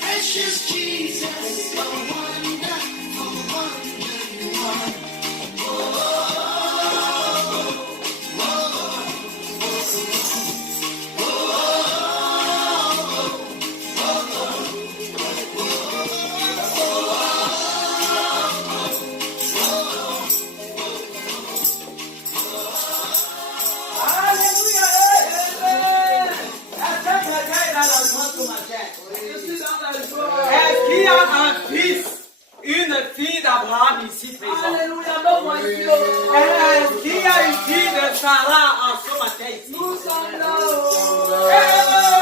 Precious Jesus, the wonderful wonder you are. Est-ce qu'il y a un fils, une fille d'Abraham ici présent? Est-ce qu'il y a une fille de Sarah en ce matin ici? Nous sommes là.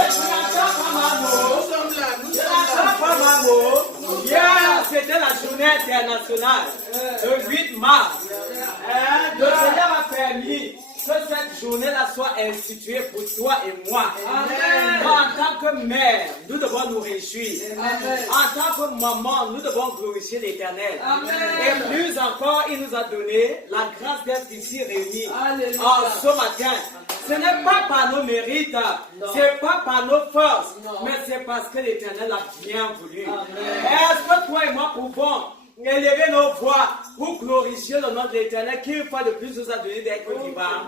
Je n'entends pas ma mot. Je n'entends pas ma mot. Hier, c'était la journée internationale, le 8 mars. Le Seigneur a permis que cette journée-là soit instituée pour toi et moi. Amen. En tant que mère, nous devons nous réjouir. Amen. En tant que maman, nous devons glorifier l'Éternel. Et plus encore, il nous a donné la grâce d'être ici réunis en ce matin. Ce n'est pas par nos mérites, ce n'est pas par nos forces, mais c'est parce que l'Éternel a bien voulu. Est-ce que toi et moi pouvons élever nos voix pour glorifier le nom de l'Éternel qui une fois de plus nous a donné d'être vivants.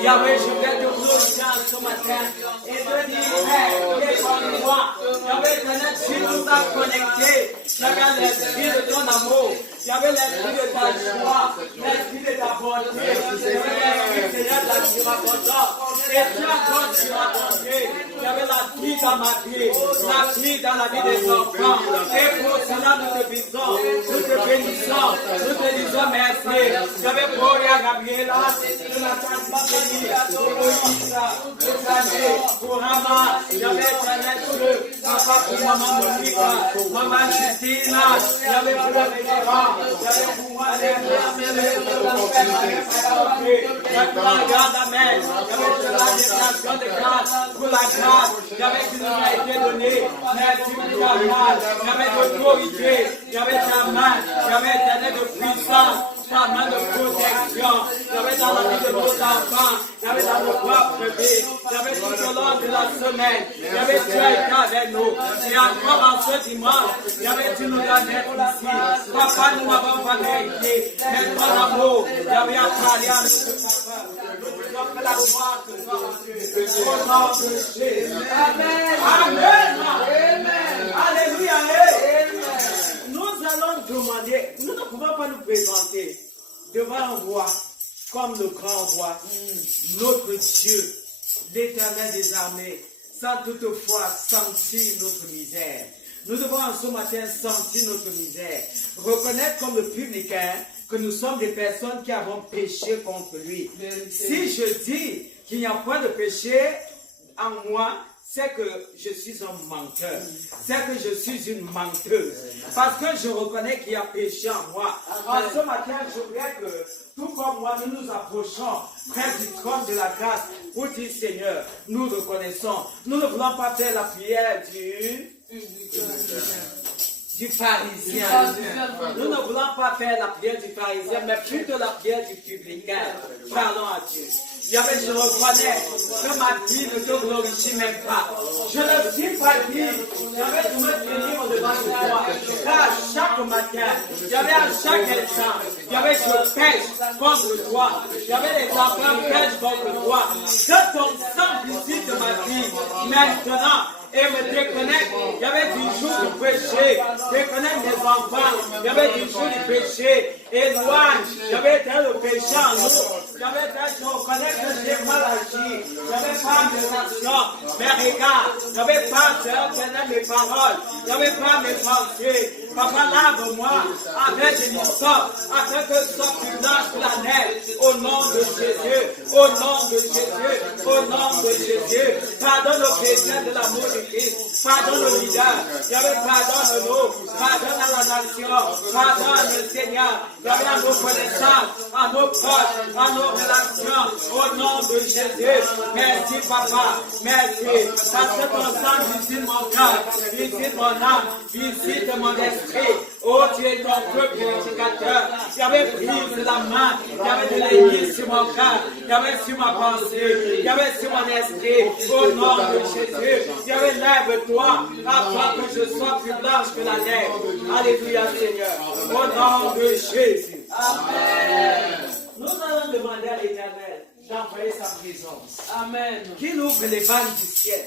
Yahweh, je voudrais te glorifier ce matin et te dire, Père, défends-moi. Yahweh, éternel, tu nous as connectés. Yahweh, l'esprit de ton amour. Yahweh, l'esprit de ta joie. L'esprit de ta bonté. L'esprit, Seigneur, de la miséricorde. Et tu as continué. Yahweh, la vie dans ma vie. La vie dans la vie des enfants. Et pour cela, nous te disons, nous te bénissons, nous te disons merci. Yahweh, pour Gabriela, nous l'attendons. Pour Moïse, pour Sané, pour Rama, Yahweh, papa pour maman Monica, maman Christina, Yahweh pour la Vénéra, Yahweh pour moi, Amen. Yahweh pour la déclaration de grâce, pour la grâce, Yahweh qui nous a été donnée. Merci pour ta main, Yahweh d'autorité, Yahweh ta main, Yahweh éternel de puissance, ta main de protection, Yahweh dans la vie de nos enfants, Yahweh dans nos propres vies, Yahweh tout au long de la semaine, Yahweh tu as été avec nous, et encore en ce dimanche, Yahweh tu nous donnes d'être ici, papa nous n'avons pas mérité, mais ton amour, Yahweh a parlé à notre papa, nous disons que la gloire te soit au nom de Jésus. Amen. Amen. Amen. Alléluia. Nous allons demander, nous ne pouvons pas nous présenter devant un roi comme le grand roi, notre Dieu, l'Éternel des armées, sans toutefois sentir notre misère. Nous devons en ce matin sentir notre misère, reconnaître comme le publicain que nous sommes des personnes qui avons péché contre lui. Si je dis qu'il n'y a pas de péché en moi, c'est que je suis un menteur, c'est que je suis une menteuse, parce que je reconnais qu'il y a péché en moi. En ce matin, je voudrais que, tout comme moi, nous nous approchons près du trône de la grâce pour dire, Seigneur, nous reconnaissons, nous ne voulons pas faire la prière du pharisien. Nous ne voulons pas faire la prière du pharisien, mais plutôt la prière du publicain. Parlons à Dieu. Yahweh, je reconnais que ma vie ne te glorifie même pas. Je ne suis pas dit, Yahweh, de me tenir au-devant de toi. Car à chaque matin, Yahweh, à chaque instant, Yahweh, je pêche contre toi. Yahweh, les enfants pêchent contre toi. Que ton sang visite ma vie maintenant. et me déconnecte. Il y avait du jour du péché. Déconnecte mes enfants. Il y avait du jour du péché. Éloigne. Il y avait le péché en nous. Il y avait je reconnais que j'ai mal agi. Il n'y avait pas mes actions, mes regards. Il n'y avait pas, Seigneur, mes paroles. Il n'y avait pas mes pensées. Papa, lave-moi avec une sorte, afin que je sois plus blanche que la neige. Au nom de Jésus, au nom de Jésus, au nom de Jésus. Pardonne aux chrétiens de l'amour de Christ. Pardonne aux leaders. Pardonne-nous. Pardonne à la nation. Pardonne, Seigneur. Il y avait à nos connaissances, à nos proches, à nos relations. Au nom de Jésus. Merci, Papa. Merci. Parce que ton sang visite mon cœur, visite mon âme, visite mon esprit. Oh, tu es ton peuple purificateur. Il y avait prise de la main. Il y avait de l'église sur mon cœur. Il y avait sur ma pensée. Il y avait sur mon esprit. Au nom de Jésus. Il y avait lève-toi afin que je sois plus blanche que la neige. Alléluia, Seigneur. Au nom de Jésus. Amen. Nous allons demander à l'Éternel d'envoyer sa présence. Amen. Qu'il ouvre les vannes du ciel.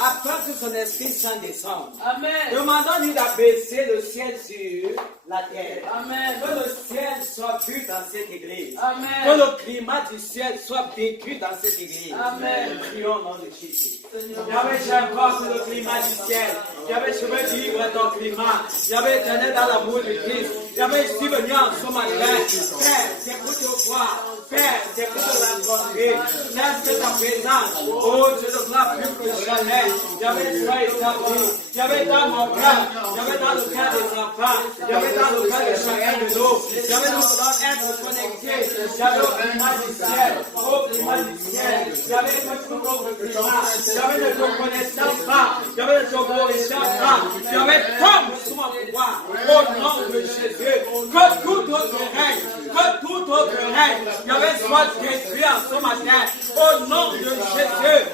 Afin que son Esprit Saint descende. Amen. Demandons-lui d'abaisser le ciel sur la terre. Amen. Que le ciel soit vu dans cette église. Amen. Que le climat du ciel soit vécu dans cette église. Amen. Prions au nom de Jésus. Yahweh, j'invoque le climat du ciel. Yahweh, je veux vivre ton climat. Yahweh, éternel dans l'amour de Christ. Yahweh, je suis venu en ce matin. Père, c'est pour te voir. Père, c'est pour te rencontrer. Laisse que ta présence, oh Dieu de gloire, plus que jamais. Yahweh, sois établi. Yahweh, dans mon cœur. Yahweh, dans le cœur des enfants. Yahweh, dans le cœur de chacun de nous. Yahweh, nous voulons être connectés. Yahweh, au climat du ciel. Au climat du ciel. Yahweh, notre nouveau climat. Yahweh, ne te connaissant pas. Yahweh, ne te glorifiant pas. Yahweh, tombe sous mon pouvoir. Au nom de Jésus. Que tout autre règne. Que tout autre règne. Yahweh, soit détruit en ce matin. Au nom de Jésus.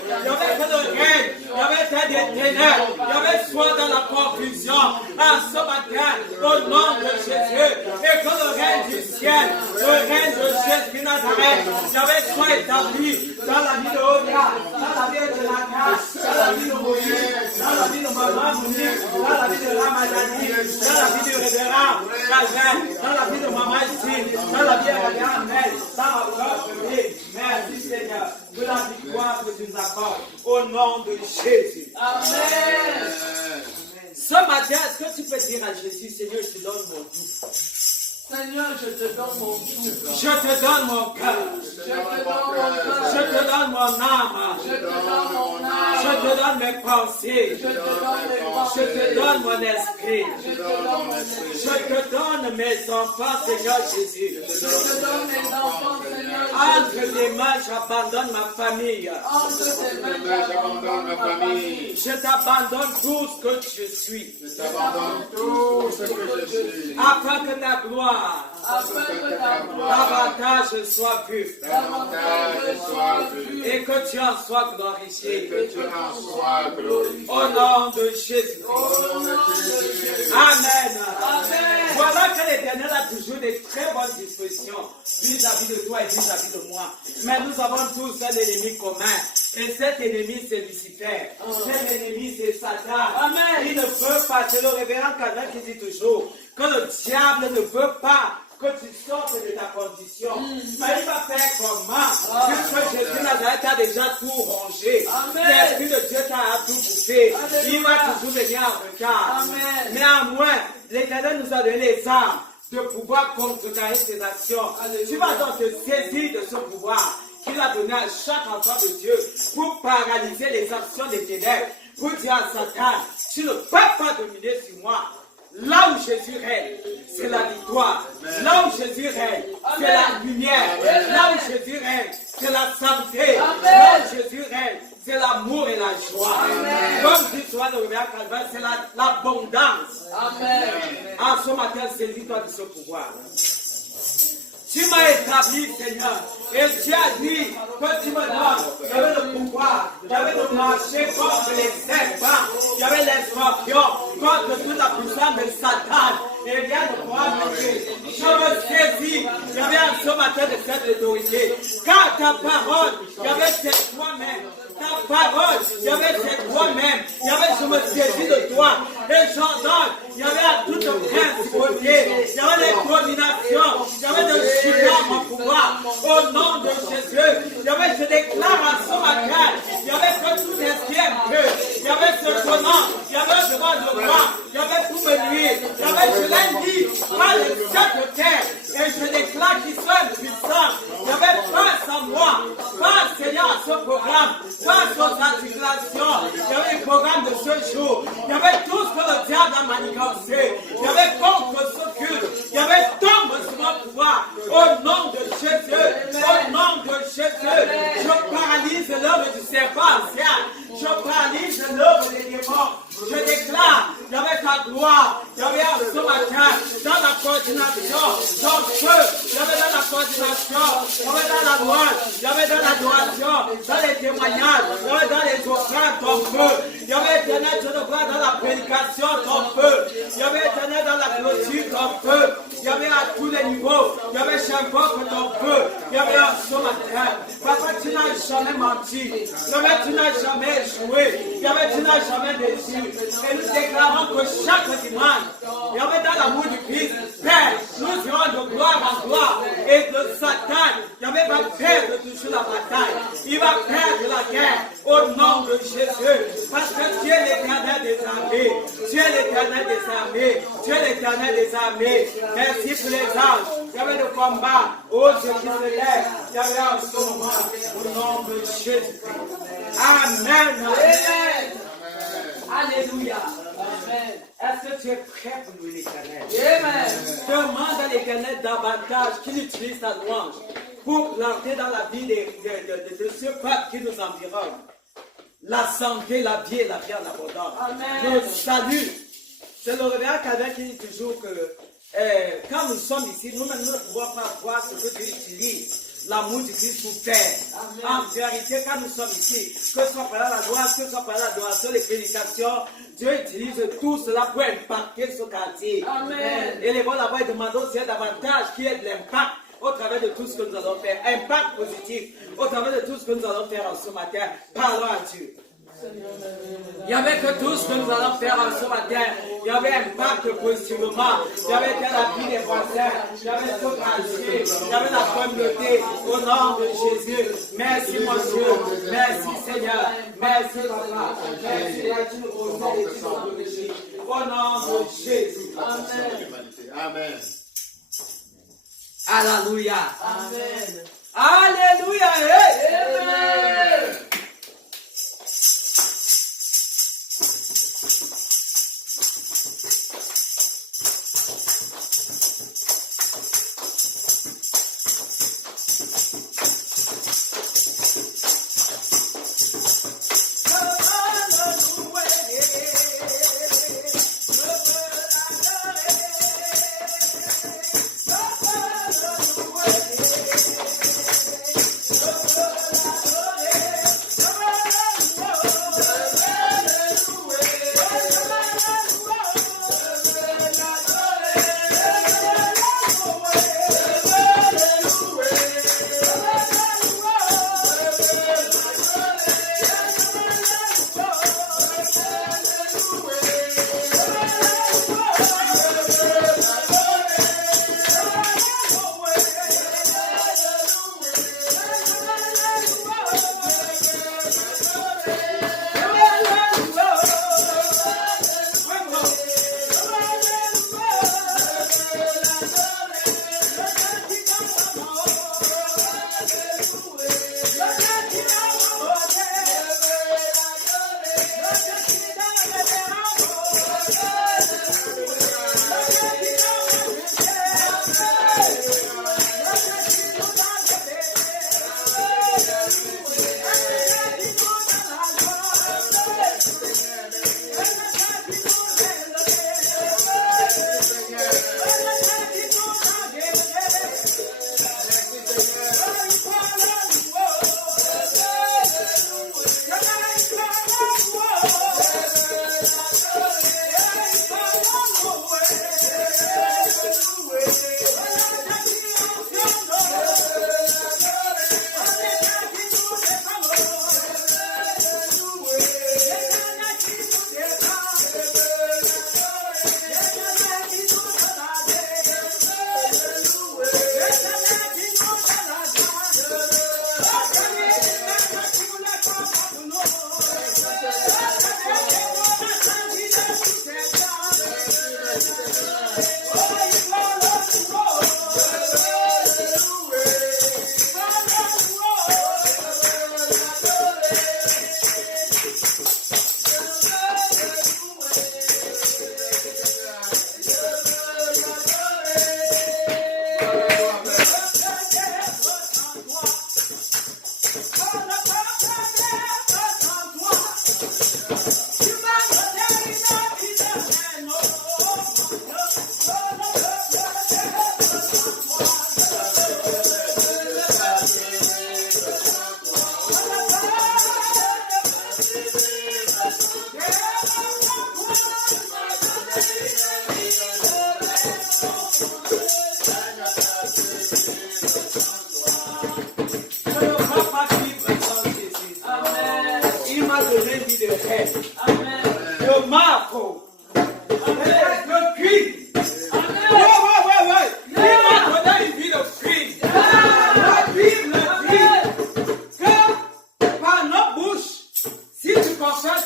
Yahweh, que le règne. Yahweh, t'as des ténèbres. Yahweh, soit dans la confusion. En ce matin. Au nom de Jésus. Et que le règne du ciel. Le règne de Jésus qui Nazareth. Yahweh, soit établi dans la vie de Odia. Dans la vie de la grâce. Dans la vie de Moïse. Dans la vie de Maman Monique. Dans la vie de Ramadani. Dans la vie du révérend Calvin. Dans la vie de Maman ici. Dans la vie de la Mel. Dans ma propre vie. Merci Seigneur de la victoire que tu nous accordes. Au nom de Jésus. Amen. Ce matin, est-ce que tu peux dire à Jésus, Seigneur, je te donne mon tout. Seigneur, je te donne mon tout. Je te donne mon cœur. Je te donne mon cœur. Je te donne mon âme. Je te donne mon âme. Je te donne mes pensées. Je te donne mes pensées. Je te donne mon esprit. Je te donne mon esprit. Je te donne mes enfants, Seigneur Jésus. Je te donne mes enfants, Seigneur Jésus. Entre tes mains, j'abandonne ma famille. Entre tes mains, j'abandonne ma famille. Je t'abandonne tout ce que je suis. Je t'abandonne tout ce que je suis. Afin que ta gloire davantage soit vue. Et que tu en sois glorifié. Au nom de Jésus. Amen. Voilà que l'Éternel a toujours des très bonnes dispositions vis-à-vis de toi et vis-à-vis de moi. Mais nous avons tous un ennemi commun. Et cet ennemi, c'est Lucifer. Cet ennemi, c'est Satan. Amen. Il ne peut pas, c'est le révérend Calvin qui dit toujours que le diable ne veut pas que tu sortes de ta condition. Mais il va faire comment? Puisque Jésus Nazareth a déjà tout rongé. L'Esprit de Dieu t'a tout bouffé. Il va toujours venir en retard. Néanmoins, l'Éternel nous a donné les armes de pouvoir contrecarrer ses actions. Tu vas donc te saisir de ce pouvoir qu'il a donné à chaque enfant de Dieu pour paralyser les actions des ténèbres, pour dire à Satan, tu ne peux pas dominer sur moi. Là où Jésus règne, c'est la victoire. Là où Jésus règne, c'est la lumière. Là où Jésus règne, c'est la santé. Là où Jésus règne, c'est l'amour et la joie. Comme dit souvent le révérend Calvin, c'est l'abondance. En ce matin, saisis-toi de ce pouvoir. Tu m'as établi, Seigneur, et tu as dit que tu me donnes. J'avais le pouvoir, j'avais le marcher contre les serpents, j'avais les scorpions, contre toute la puissance de Satan. Et rien ne pourra m'aider. Je me saisis, j'avais en ce matin de cette autorité. Car ta parole, j'avais cette toi-même. Ta parole, j'avais cette toi-même. foi. Et j'ordonne, il y avait toute principauté, il y avait des dominations, il y avait des supports en pouvoir. Au nom de Jésus, je déclare à ce matin, il y avait que tout ce qui est peu, il y avait ce tournant, il y avait le droit de roi, il y avait tout me nuire, il y avait, je l'ai dit, par le ciel de terre, et je déclare qu'il soit puissant. Il y avait face à moi, face Seigneur à ce programme, face aux articulations, il y avait le programme de ce jour, il y avait tout ce que le diable a manigancé, il y avait contre ce culte, il y avait tombe sur mon pouvoir, au nom de Jésus, au nom de Jésus, je paralyse l'œuvre du serpent ancien, je paralyse l'œuvre des démons, je déclare, il y avait ta gloire, il y avait ce matin, dans la coordination, dans le feu, il y avait dans la coordination, il y avait dans la loi, il y avait dans l'adoration, dans les témoignages, il y avait dans les offrandes, ton feu, il y avait éternel, je le vois dans la prédication, ton feu, il y avait éternel dans la clôture, ton feu, il y avait à tous les niveaux, il y avait chaque fois que ton feu, il y avait un ce matin, papa, tu n'as jamais menti, il y avait, tu n'as jamais échoué, il y avait, tu n'as jamais déçu, et nous déclarons que chaque dimanche, il y avait dans l'amour du Christ, Père, nous irons de gloire en gloire, et de Satan, il y avait va perdre toujours la bataille, il va perdre la guerre, au nom de Jésus, parce que tu es l'éternel des armées, tu es l'éternel des armées, tu es l'éternel des armées, merci pour les anges, il y avait le combat, oh Dieu qui se lève, il y avait un ce moment, au nom de Jésus. Amen. Amen. Alléluia. Amen. Est-ce que tu es prêt pour louer l'Éternel? Amen. Demande à l'Éternel davantage qu'il utilise ta louange pour planter dans la vie de ce peuple qui nous environne la santé, la vie et la vie en abondance. Amen. Le salut. C'est le réveil Calvin qui dit toujours que quand nous sommes ici, nous-mêmes ne pouvons pas voir ce que Dieu utilise. L'amour du Christ pour faire. En vérité, quand nous sommes ici, que ce soit par la loi, que ce soit par l'adoration, les prédications, Dieu utilise tout cela pour impacter ce quartier. Amen. Et les bons là-bas, ils demandent aussi davantage qu'il y ait de l'impact au travers de tout ce que nous allons faire. Impact positif au travers de tout ce que nous allons faire en ce matin. Parlons à Dieu. Il n'y avait que tout ce que nous allons faire en ce matin. Il y avait un impact positivement. Il y avait la vie des voisins. Il y avait ce quartier. Il y avait la communauté. Au nom de Jésus. Merci mon Dieu. Merci Seigneur. Merci Papa. Merci la Dieu au nom de Jésus. Amen. Amen. Alléluia. Amen. Alléluia. Amen.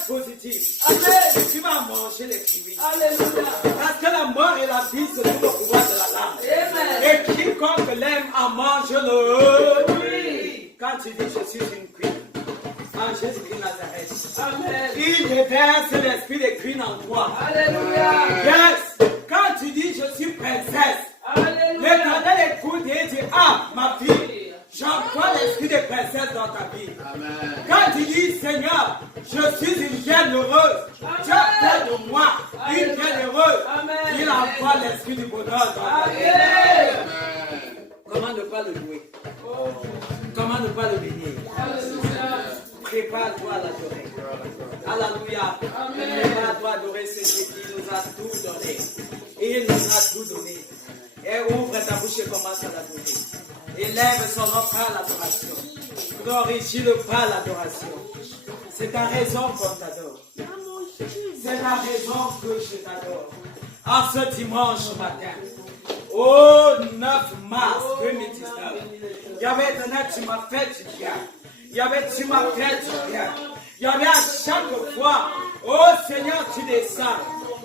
reste positif. Amen. Tu vas manger les kiwis. Alléluia. Parce que la mort et la vie, c'est tout le pouvoir de la langue. Amen. Et quiconque l'aime en mange le Oui. Quand tu dis je suis une queen, en Jésus-Christ Nazareth, Amen. il déverse l'esprit de queen en toi. Alléluia. Yes. Quand tu dis je suis princesse, Alléluia. l'Éternel écoute et dit ah ma fille, j'envoie l'esprit de princesse dans ta vie. Quand tu dis Seigneur, je suis une bienheureuse, tu as fait de moi une bienheureuse, Amen. il envoie l'esprit du bonheur dans ta vie. Amen. Comment ne pas le louer? Oh. Comment ne pas le bénir? Alléluia. Prépare-toi à l'adorer. Alléluia. Amen. Prépare-toi à adorer celui qui nous a tout donné. Et il nous a tout donné. Et ouvre ta bouche et commence à l'adorer. Élève son nom par l'adoration. Glorifie-le par l'adoration. C'est ta raison qu'on t'adore. C'est ta raison que je t'adore. En ce dimanche matin, au 9 mars 2019, Yahvé éternel, tu m'as fait du bien. Yahvé, tu m'as fait du bien. Yahvé, à chaque fois, oh Seigneur, tu descends.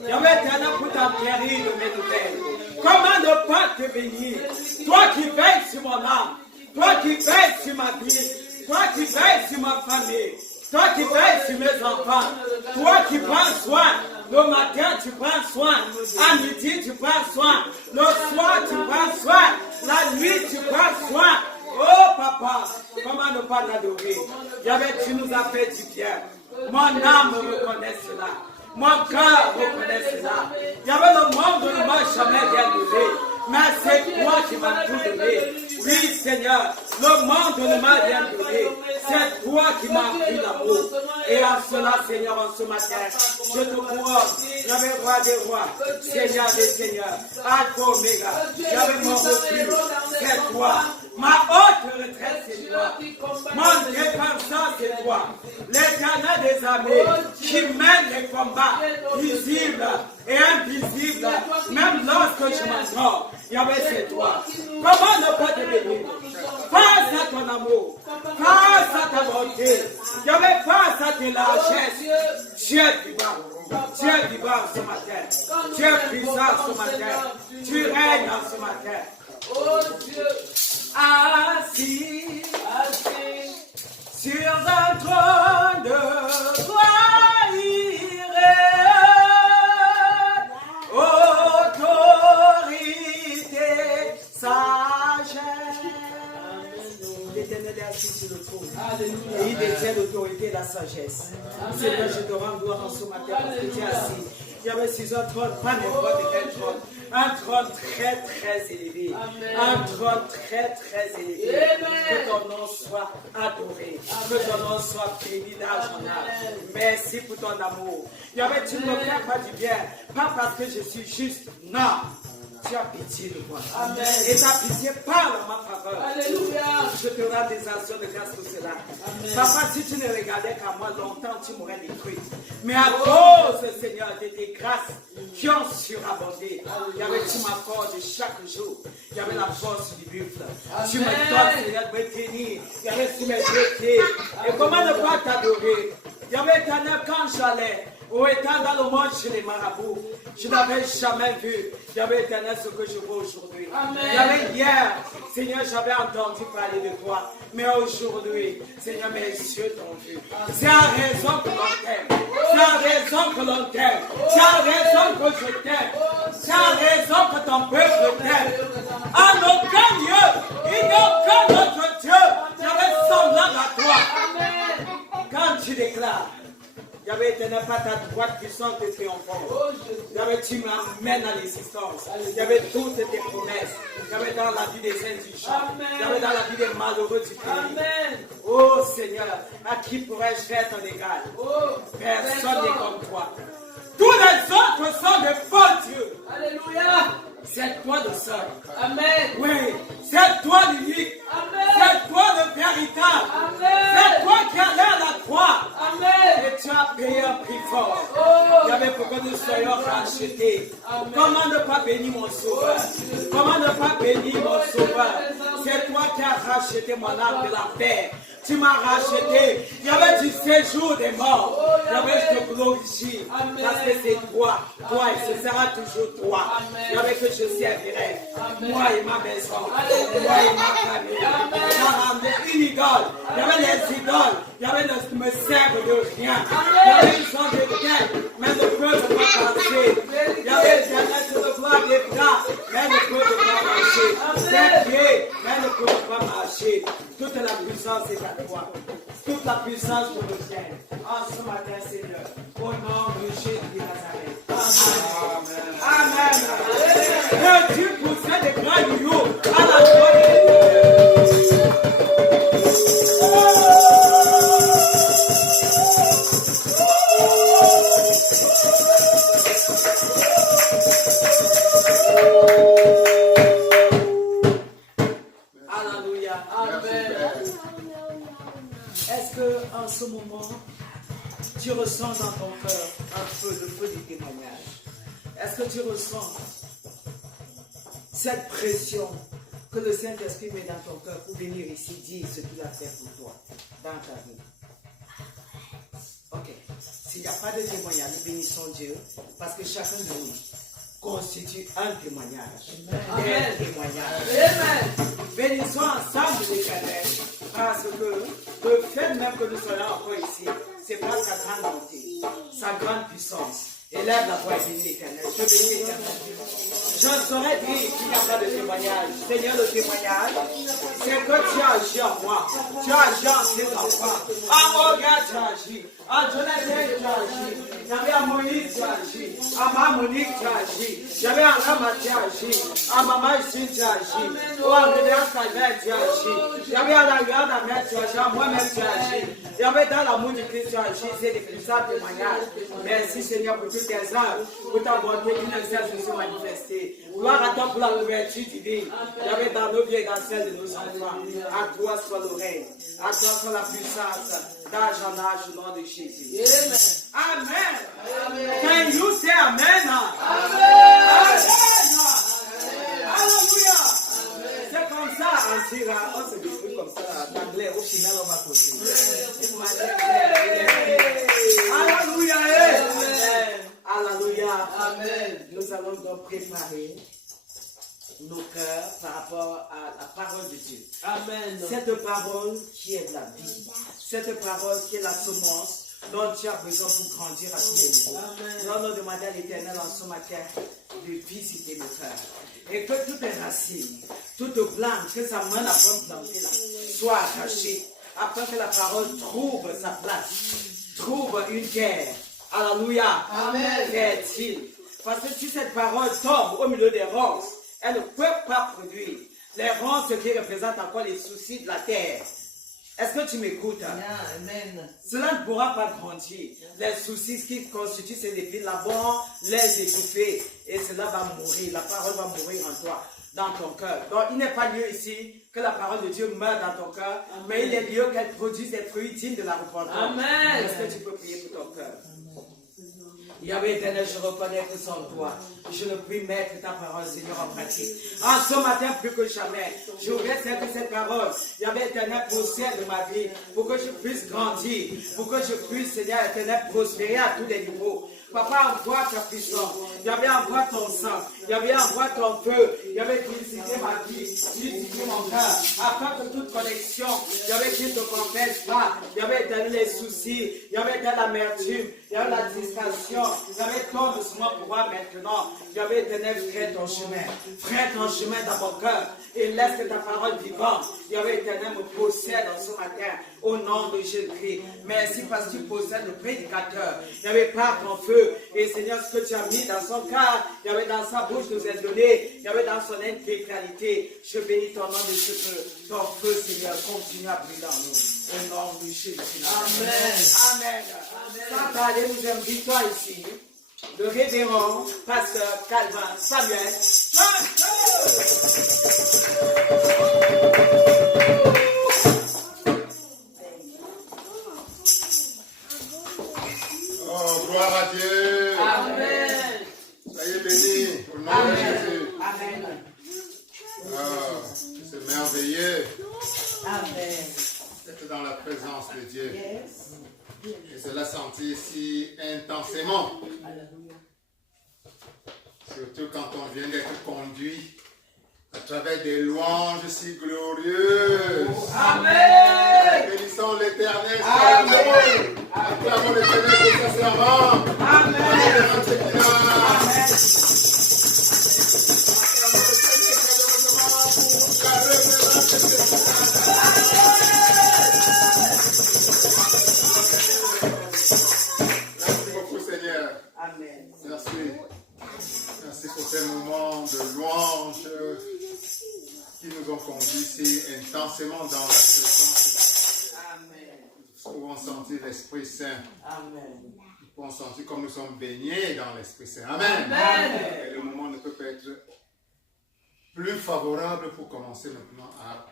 Yahvé éternel, pour t'empérir de mes nouvelles. Comment ne pas te bénir? Toi qui veilles sur mon âme, toi qui veilles sur ma vie, toi qui veilles sur ma famille, toi qui veilles sur mes enfants, toi qui prends soin. Le matin, tu prends soin. À midi, tu prends soin. Le soir, tu prends soin. La nuit, tu prends soin. Oh papa, comment ne pas t'adorer? Yahvé, tu nous as fait du bien. Mon âme reconnaît cela. Mon cœur reconnaît cela. Yahvé, le monde ne m'a jamais rien donné. Mais c'est toi qui m'as tout donné. Oui, Seigneur, le monde ne m'a rien donné. C'est toi qui m'as pris l'amour. Et à cela, Seigneur, en ce matin, je te couronne. Yahvé, roi des rois, Seigneur des seigneurs, Alpha Omega. Yahvé, mon refuge, c'est toi. Ma haute retraite, c'est toi. Mon défenseur, c'est toi. L'Éternel des armées qui mène les combats visibles et invisibles, même lorsque je m'endors. Yahvé, c'est toi. Comment ne pas te bénir? Face à ton amour, face à ta bonté, Yahvé, face à tes largesses, tu es vivant. Tu es vivant ce matin. Tu es puissant ce matin. Tu règnes ce matin. Oh Dieu. Assis Assis. sur un trône de gloire, autorité, sagesse. L'Éternel est assis sur le trône. Alléluia. Et il détient l'autorité et la sagesse. Seigneur, je te rends gloire en ce matin parce que tu es assis. Il y avait sur un trône, pas n'importe quel trône. Un trône très très élevé. Amen. Un trône très très élevé. Amen. Que ton nom soit adoré. Amen. Que ton nom soit béni dans ton âme. Merci pour ton amour. Il y avait, tu ne me fais pas du bien. Pas parce que je suis juste. Non. Tu as pitié de moi. Amen. Et ta pitié parle en ma faveur. Alléluia. Je te rends des actions de grâce pour cela. Amen. Papa, si tu ne regardais qu'à moi longtemps, tu m'aurais détruit. Mais à cause, Seigneur, de tes grâces qui ont surabondé, il y avait tu m'accordes chaque jour. Il y avait la force du buffle. Tu me donnes, Seigneur, de me tenir. Il y avait tu me pieds. Et comment ne pas t'adorer? Il y avait éternel quand j'allais. Ou étant dans le monde chez les marabouts, je n'avais jamais vu. Il y avait éternel ce que je vois aujourd'hui. Il y avait hier, Seigneur, j'avais entendu parler de toi. Mais aujourd'hui, Seigneur, mes yeux t'ont vu. C'est à raison que l'on t'aime. C'est à raison que l'on t'aime. C'est à raison que je t'aime. C'est à raison que ton peuple t'aime. En aucun lieu, il n'y a aucun autre Dieu qui avait semblable à toi. Quand tu déclares, Yahvé, tu n'as pas ta droite puissante et triomphante. Yahvé, tu m'amènes à l'existence. Yahvé, toutes tes promesses. Yahvé, dans la vie des indigents. Yahvé, dans la vie des malheureux du pays. Amen. Oh Seigneur, à qui pourrais-je faire ton égal? Personne n'est comme toi. Tous les autres sont de faux dieux. Alléluia. C'est toi le seul. Amen. Oui, c'est toi l'unique. Amen. C'est toi le véritable. Amen. C'est toi qui allais à la croix. Amen. Et tu as payé un prix fort. Oh. Yahvé, pour que nous soyons rachetés. Amen. Comment ne pas bénir mon sauveur? Comment ne pas bénir mon sauveur? C'est toi qui as racheté mon âme de la terre. Tu m'as racheté. Yahweh, du séjour des morts. Yahweh, je te glorifie. Parce que c'est toi. Toi, et ce sera toujours toi. Yahweh, que je servirai. Moi et ma maison. Moi et ma famille. Car une idole. Yahweh, les idoles. Yahweh ne me servent de rien. Yahweh, ils sont des biens. Mais ne peuvent pas marcher. Yahweh, je ne vois des bras. Mais ne peuvent pas marcher. Des pieds. Mais ne peuvent pas marcher. Toute la puissance est à toi. Toute la puissance te revient. En ce matin, Seigneur, au nom de Jésus de Nazareth. Amen. Amen. Et Dieu possède des grands lions à la gloire de Dieu. Alléluia. Amen. Est-ce que en ce moment, tu ressens dans ton cœur un feu, le feu du témoignage? Est-ce que tu ressens cette pression que le Saint-Esprit met dans ton cœur pour venir ici dire ce qu'il a fait pour toi dans ta vie? Ok. S'il n'y a pas de témoignage, nous bénissons Dieu parce que chacun de nous constitue un témoignage. Amen. Un témoignage. Amen. Bénissons ensemble l'Éternel parce que le fait même que nous soyons encore ici, c'est pas sa grande bonté, sa grande puissance. Élève la voix et bénis l'Éternel. Je bénis l'Éternel. Je saurais dire qu'il n'y a pas de témoignage. Seigneur, le témoignage, c'est que tu as agi en moi. Tu as agi en ses enfants. En Olga, tu as agi. En Jonathan, tu as agi. J'avais à Moïse, tu as agi. À Mamonique, tu as agi. J'avais à Rama, tu as agi. À Maman ici, tu as agi. Au Andréas Calvaire, tu as agi. J'avais à la grande amère, tu as agi. À moi-même, tu as agi. J'avais dans l'amour du Christ, tu as agi. C'est des puissants témoignages. Merci Seigneur pour toutes tes œuvres, pour ta bonté qui ne cesse de se manifester. Gloire à toi pour la couverture divine. J'avais dans nos vies et dans celle de nos enfants. À toi soit le règne. À toi soit la puissance. D'âge en âge au nom de Jésus. Amen. Amen. Can you say amen? Amen. Alléluia. C'est comme ça, on dira, on se débrouille comme ça, d'anglais, au final on va continuer. Alléluia. Alléluia. Amen. Nous allons donc préparer nos cœurs par rapport à la parole de Dieu. Amen. Cette parole qui est la vie. Cette parole qui est la semence dont tu as besoin pour grandir à tous les niveaux. Nous allons demander à l'Éternel en ce matin de visiter nos cœurs. Et que toutes les racines, toute plante, que sa main a plantée là, soit attachée, afin que la parole trouve sa place, trouve une terre. Alléluia. Amen. Fertile. Parce que si cette parole tombe au milieu des ronces, elle ne peut pas produire. Les ronces qui représentent encore les soucis de la terre. Est-ce que tu m'écoutes? Amen. Cela ne pourra pas grandir. Les soucis qui constituent ces épis là-bas, les étouffer. Et cela va mourir. La parole va mourir en toi, dans ton cœur. Donc il n'est pas lieu ici que la parole de Dieu meure dans ton cœur, mais il est lieu qu'elle produise des fruits dignes de la repentance. Amen. Est-ce que tu peux prier pour ton cœur? Yahweh éternel, je reconnais que sans toi, je ne puis mettre ta parole, Seigneur, en pratique. En ce matin, plus que jamais, je voudrais que cette parole, Yahweh éternel, possède ma vie, pour que je puisse grandir, pour que je puisse, Seigneur éternel, prospérer à tous les niveaux. Papa, envoie ta puissance. Yahweh, envoie ton sang. Yahweh, envoie ton feu. Yahweh, purifier ma vie, purifier mon cœur, afin que toute connexion, Yahweh, qui te confesse pas, Yahweh, éternel, les soucis, Yahweh, éternel, l'amertume, Yahweh, la distraction, Yahweh, tombe sur mon pouvoir maintenant. Yahweh, éternel, frère ton chemin. Frère ton chemin dans mon cœur. Et laisse que ta parole vivante, Yahweh, éternel, me possède en ce matin. Au nom de Jésus-Christ. Merci parce que tu possèdes le prédicateur. Yahweh, par ton feu. Et Seigneur, ce que tu as mis dans son cœur, Yahweh, dans sa bouche nous est donné. Yahweh, dans son intégralité. Je bénis ton nom de ce que ton feu, Seigneur, continue à briller en nous. Au nom de Jésus. Amen. Amen. Sans tarder, nous invitons ici le révérend pasteur Calvin Samuel. Oh, gloire à Dieu. Amen. Soyez bénis au nom de Jésus. Amen. Ah, c'est merveilleux. Amen. D'être dans la présence de Dieu. Et cela sentit si intensément. Surtout quand on vient d'être conduit à travers des louanges si glorieuses. Amen. Bénissons l'Éternel. Amen. Acclamons l'Éternel pour sa servante. Amen. Acclamons l'Éternel pour la révérence de Merci beaucoup, Seigneur. Amen. Merci. Merci pour ces moments de louange qui nous ont conduits si intensément dans la présence. Amen. Nous pouvons sentir l'Esprit Saint. Amen. Nous pouvons sentir comme nous sommes baignés dans l'Esprit Saint. Amen. Amen. Et le moment ne peut pas être plus favorable pour commencer maintenant à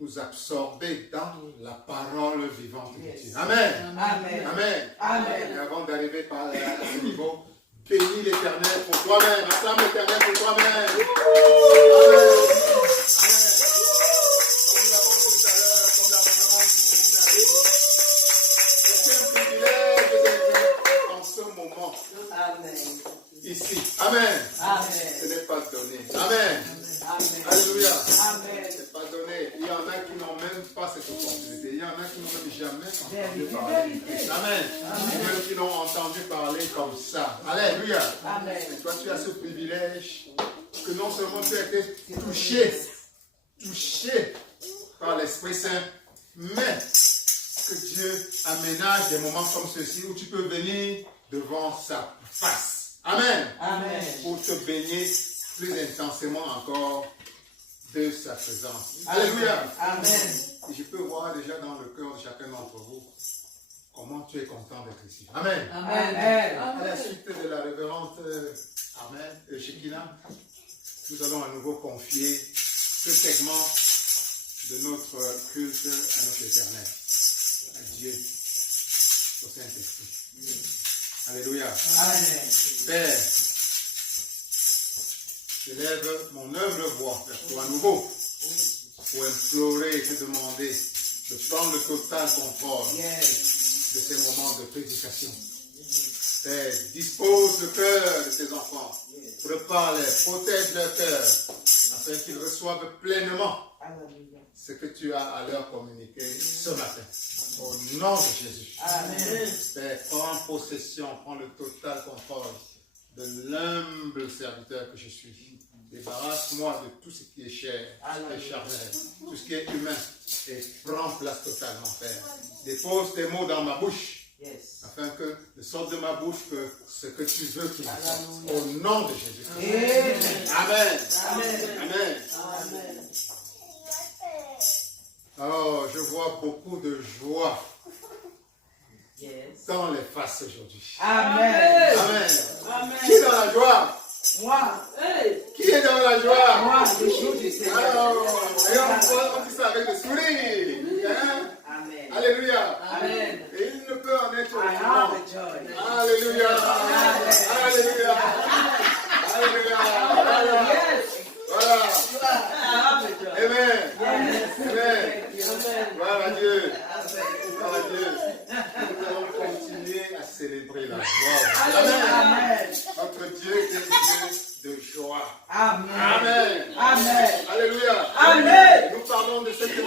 nous absorber dans la parole vivante de Dieu. Amen. Amen. Amen. Amen. Et avant d'arriver à ce niveau, bénis l'Éternel pour toi-même. Acclame l'Éternel pour toi-même. Amen. Amen. Comme nous l'avons dit tout à l'heure, comme la révérence de c'est un privilège d'être en ce moment Amen. ici. Amen. Amen. Ce n'est pas donné. Amen. Amen. Alléluia. Amen. Ce n'est pas donné. Il y en a qui n'ont même pas cette opportunité. Il y en a qui n'ont même jamais entendu parler de Christ. Amen. Il y en a qui n'ont entendu parler comme ça. Alléluia. Amen. Et toi, tu as ce privilège que non seulement tu as été touché par l'Esprit Saint, mais que Dieu aménage des moments comme ceci où tu peux venir devant sa face. Amen. Amen. Pour te baigner plus intensément encore de sa présence. Alléluia. Amen. Et je peux voir déjà dans le cœur de chacun d'entre vous comment tu es content d'être ici. Amen. Amen. À la suite de la révérende Amen, Shekinah, nous allons à nouveau confier ce segment de notre culte à notre Éternel, à Dieu, au Saint-Esprit. Alléluia. Amen. Père, j'élève mon humble voix vers toi à nouveau pour implorer et te demander de prendre le total contrôle de ces moments de prédication. Père, dispose le cœur de tes enfants, prépare-les, protège leur cœur, afin qu'ils reçoivent pleinement ce que tu as à leur communiquer ce matin. Au nom de Jésus. Amen. Père, prends possession, prends le total contrôle de l'humble serviteur que je suis. Débarrasse-moi de tout ce qui est chair, tout ce qui est charnel, tout ce qui est humain, et prends place totalement, Père. Dépose tes mots dans ma bouche, afin que ne sorte de ma bouche que ce que tu veux qu'il sorte. Au nom de Jésus. Amen. Amen. Amen. Amen. Oh, je vois beaucoup de joie Yes. dans les faces aujourd'hui. Amen. Amen. Amen. Qui est dans la joie? Moi. Hey. Qui est dans la joie? Moi, le jour du Seigneur. Alors, et on dit ça avec le sourire. Hein? Amen. Alléluia. Amen. Et il ne peut en être I have autrement. a joy. Alléluia. Alléluia. Alléluia. Alléluia. Yes. Voilà. I have a joy. Amen. Yes. Amen. Amen. Gloire à Dieu. Amen. Gloire à Dieu. Nous allons continuer à célébrer la joie. Amen. Amen. Notre Dieu est un Dieu de joie. Amen. Amen. Amen. Alléluia. Amen. Nous parlons de cette joie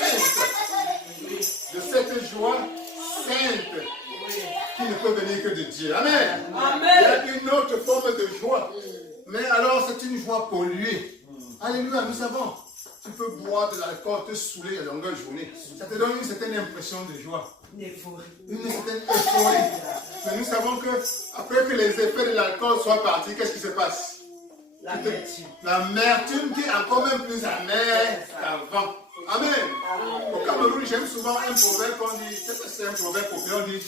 sainte. De cette joie sainte qui ne peut venir que de Dieu. Amen. Il y a une autre forme de joie. Mais alors c'est une joie polluée. Alléluia, nous savons. Tu peux boire de l'alcool, te saouler à longueur de journée. Ça te donne une certaine impression de joie. Une certaine euphorie. Mais nous savons que après que les effets de l'alcool soient partis, qu'est-ce qui se passe? L'amertume qui est encore même plus amère qu'avant. Amen. Au Cameroun, j'aime souvent un proverbe qu'on dit, c'est un proverbe populaire, on dit,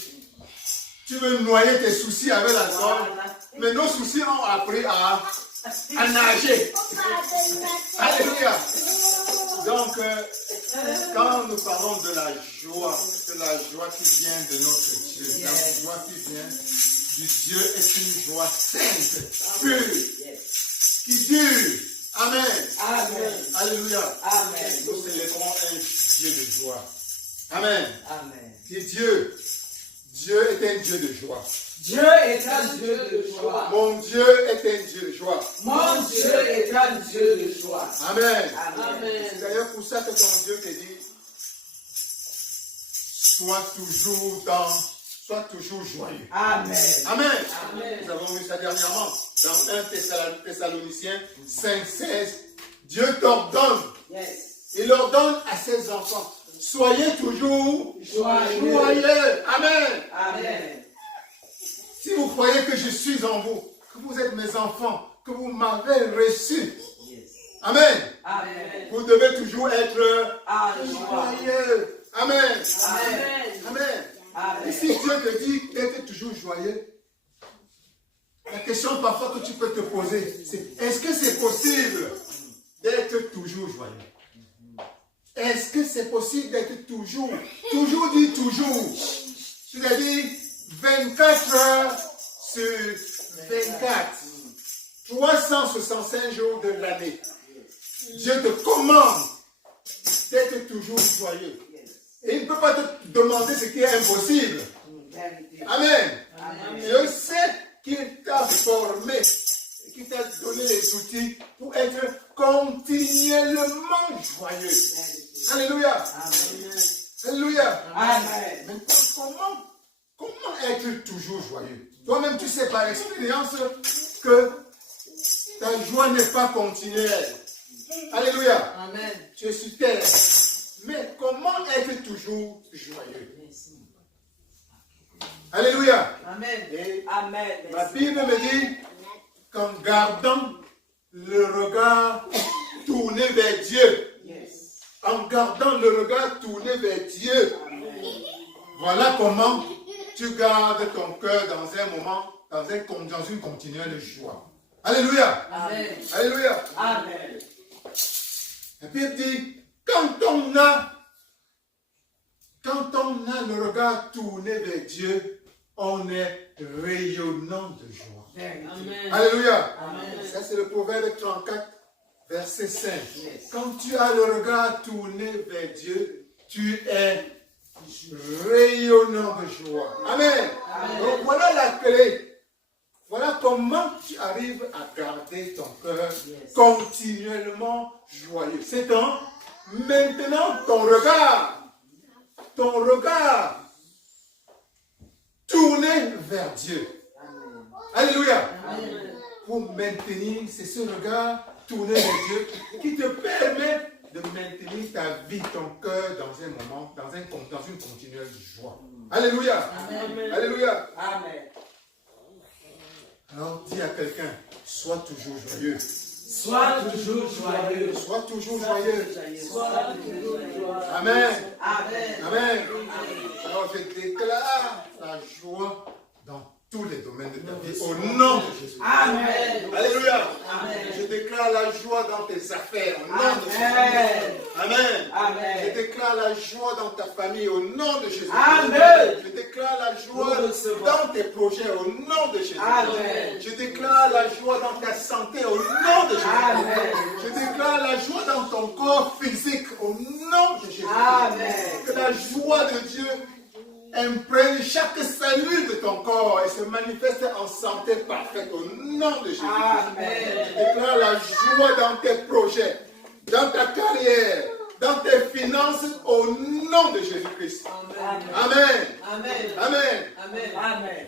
tu veux noyer tes soucis avec l'alcool, mais nos soucis ont appris à nager. Alléluia. Donc, quand nous parlons de la joie, c'est la joie qui vient de notre Dieu. La joie qui vient du Dieu est une joie sainte, pure, qui dure. Amen. Amen. Alléluia. Amen. Nous célébrons un Dieu de joie. Amen. Amen. Et Dieu est un Dieu de joie. Dieu est un Dieu de joie. Mon Dieu est un Dieu de joie. Mon Dieu est un Dieu de joie. Amen. Amen. C'est d'ailleurs pour ça que ton Dieu te dit, sois toujours joyeux. Amen. Amen. Amen. Nous avons vu ça dernièrement dans 1 Thessaloniciens 5,16. Dieu t'ordonne, Yes. il ordonne à ses enfants, soyez toujours Joyeux. joyeux. Amen. Amen. Si vous croyez que je suis en vous, que vous êtes mes enfants, que vous m'avez reçu, Yes. Amen. Amen. Vous devez toujours être Joie. joyeux. Amen. Amen. Amen. Amen. Et si Dieu te dit d'être toujours joyeux, la question parfois que tu peux te poser, c'est est-ce que c'est possible d'être toujours joyeux? Est-ce que c'est possible d'être toujours dit toujours, c'est-à-dire 24 heures sur 24, 365 jours de l'année. Dieu te commande d'être toujours joyeux. Et il ne peut pas te demander ce qui est impossible. Amen. Je sais qu'il t'a formé et qu'il t'a donné les outils pour être continuellement joyeux. Alléluia. Alléluia. Amen. Maintenant, comment être toujours joyeux? Toi-même, tu sais par expérience que ta joie n'est pas continuelle. Alléluia. Amen. Tu es sur terre. Mais comment être toujours joyeux? Alléluia. Amen. Et Amen. la Bible me dit qu'en gardant le regard tourné vers Dieu, Yes. en gardant le regard tourné vers Dieu, voilà comment tu gardes ton cœur dans un moment, dans une continuelle joie. Alléluia. Amen. Alléluia. Amen. La Bible dit, quand on a le regard tourné vers Dieu, on est rayonnant de joie. Amen. Alléluia. Amen. Ça, c'est le Proverbe 34, verset 5. Yes. Quand tu as le regard tourné vers Dieu, tu es rayonnant de joie. Amen. Amen. Donc voilà la clé. Voilà comment tu arrives à garder ton cœur continuellement joyeux. C'est en maintenant ton regard tourné vers Dieu. Alléluia. Amen. Pour maintenir, c'est ce regard tourné vers Dieu qui te permet de maintenir ta vie, ton cœur dans un moment, dans une continuelle joie. Alléluia. Amen. Alléluia. Amen. Alors dis à quelqu'un, sois toujours joyeux. Sois toujours joyeux. Sois toujours joyeux. Sois toujours joyeux. Amen. Amen. Amen. Alors je déclare la joie dans tous les domaines de ta vie au nom de Jésus. Amen. Alléluia. Amen. Je déclare la joie dans tes affaires au nom de Jésus. Amen. Amen. Amen. Je déclare la joie dans ta famille au nom de Jésus. Amen. Je déclare la joie Nous recevons. dans tes projets au nom de Jésus. Amen. Je déclare la joie dans ta santé au nom de Jésus. Amen. Je déclare la joie dans ton corps physique au nom de Jésus. Amen. Que la joie de Dieu imprègne chaque cellule de ton corps et se manifeste en santé parfaite au nom de Jésus. Amen. Je déclare la joie dans tes projets, dans ta carrière, dans tes finances au nom de Jésus-Christ. Amen. Amen. Amen. Amen. Amen. Amen.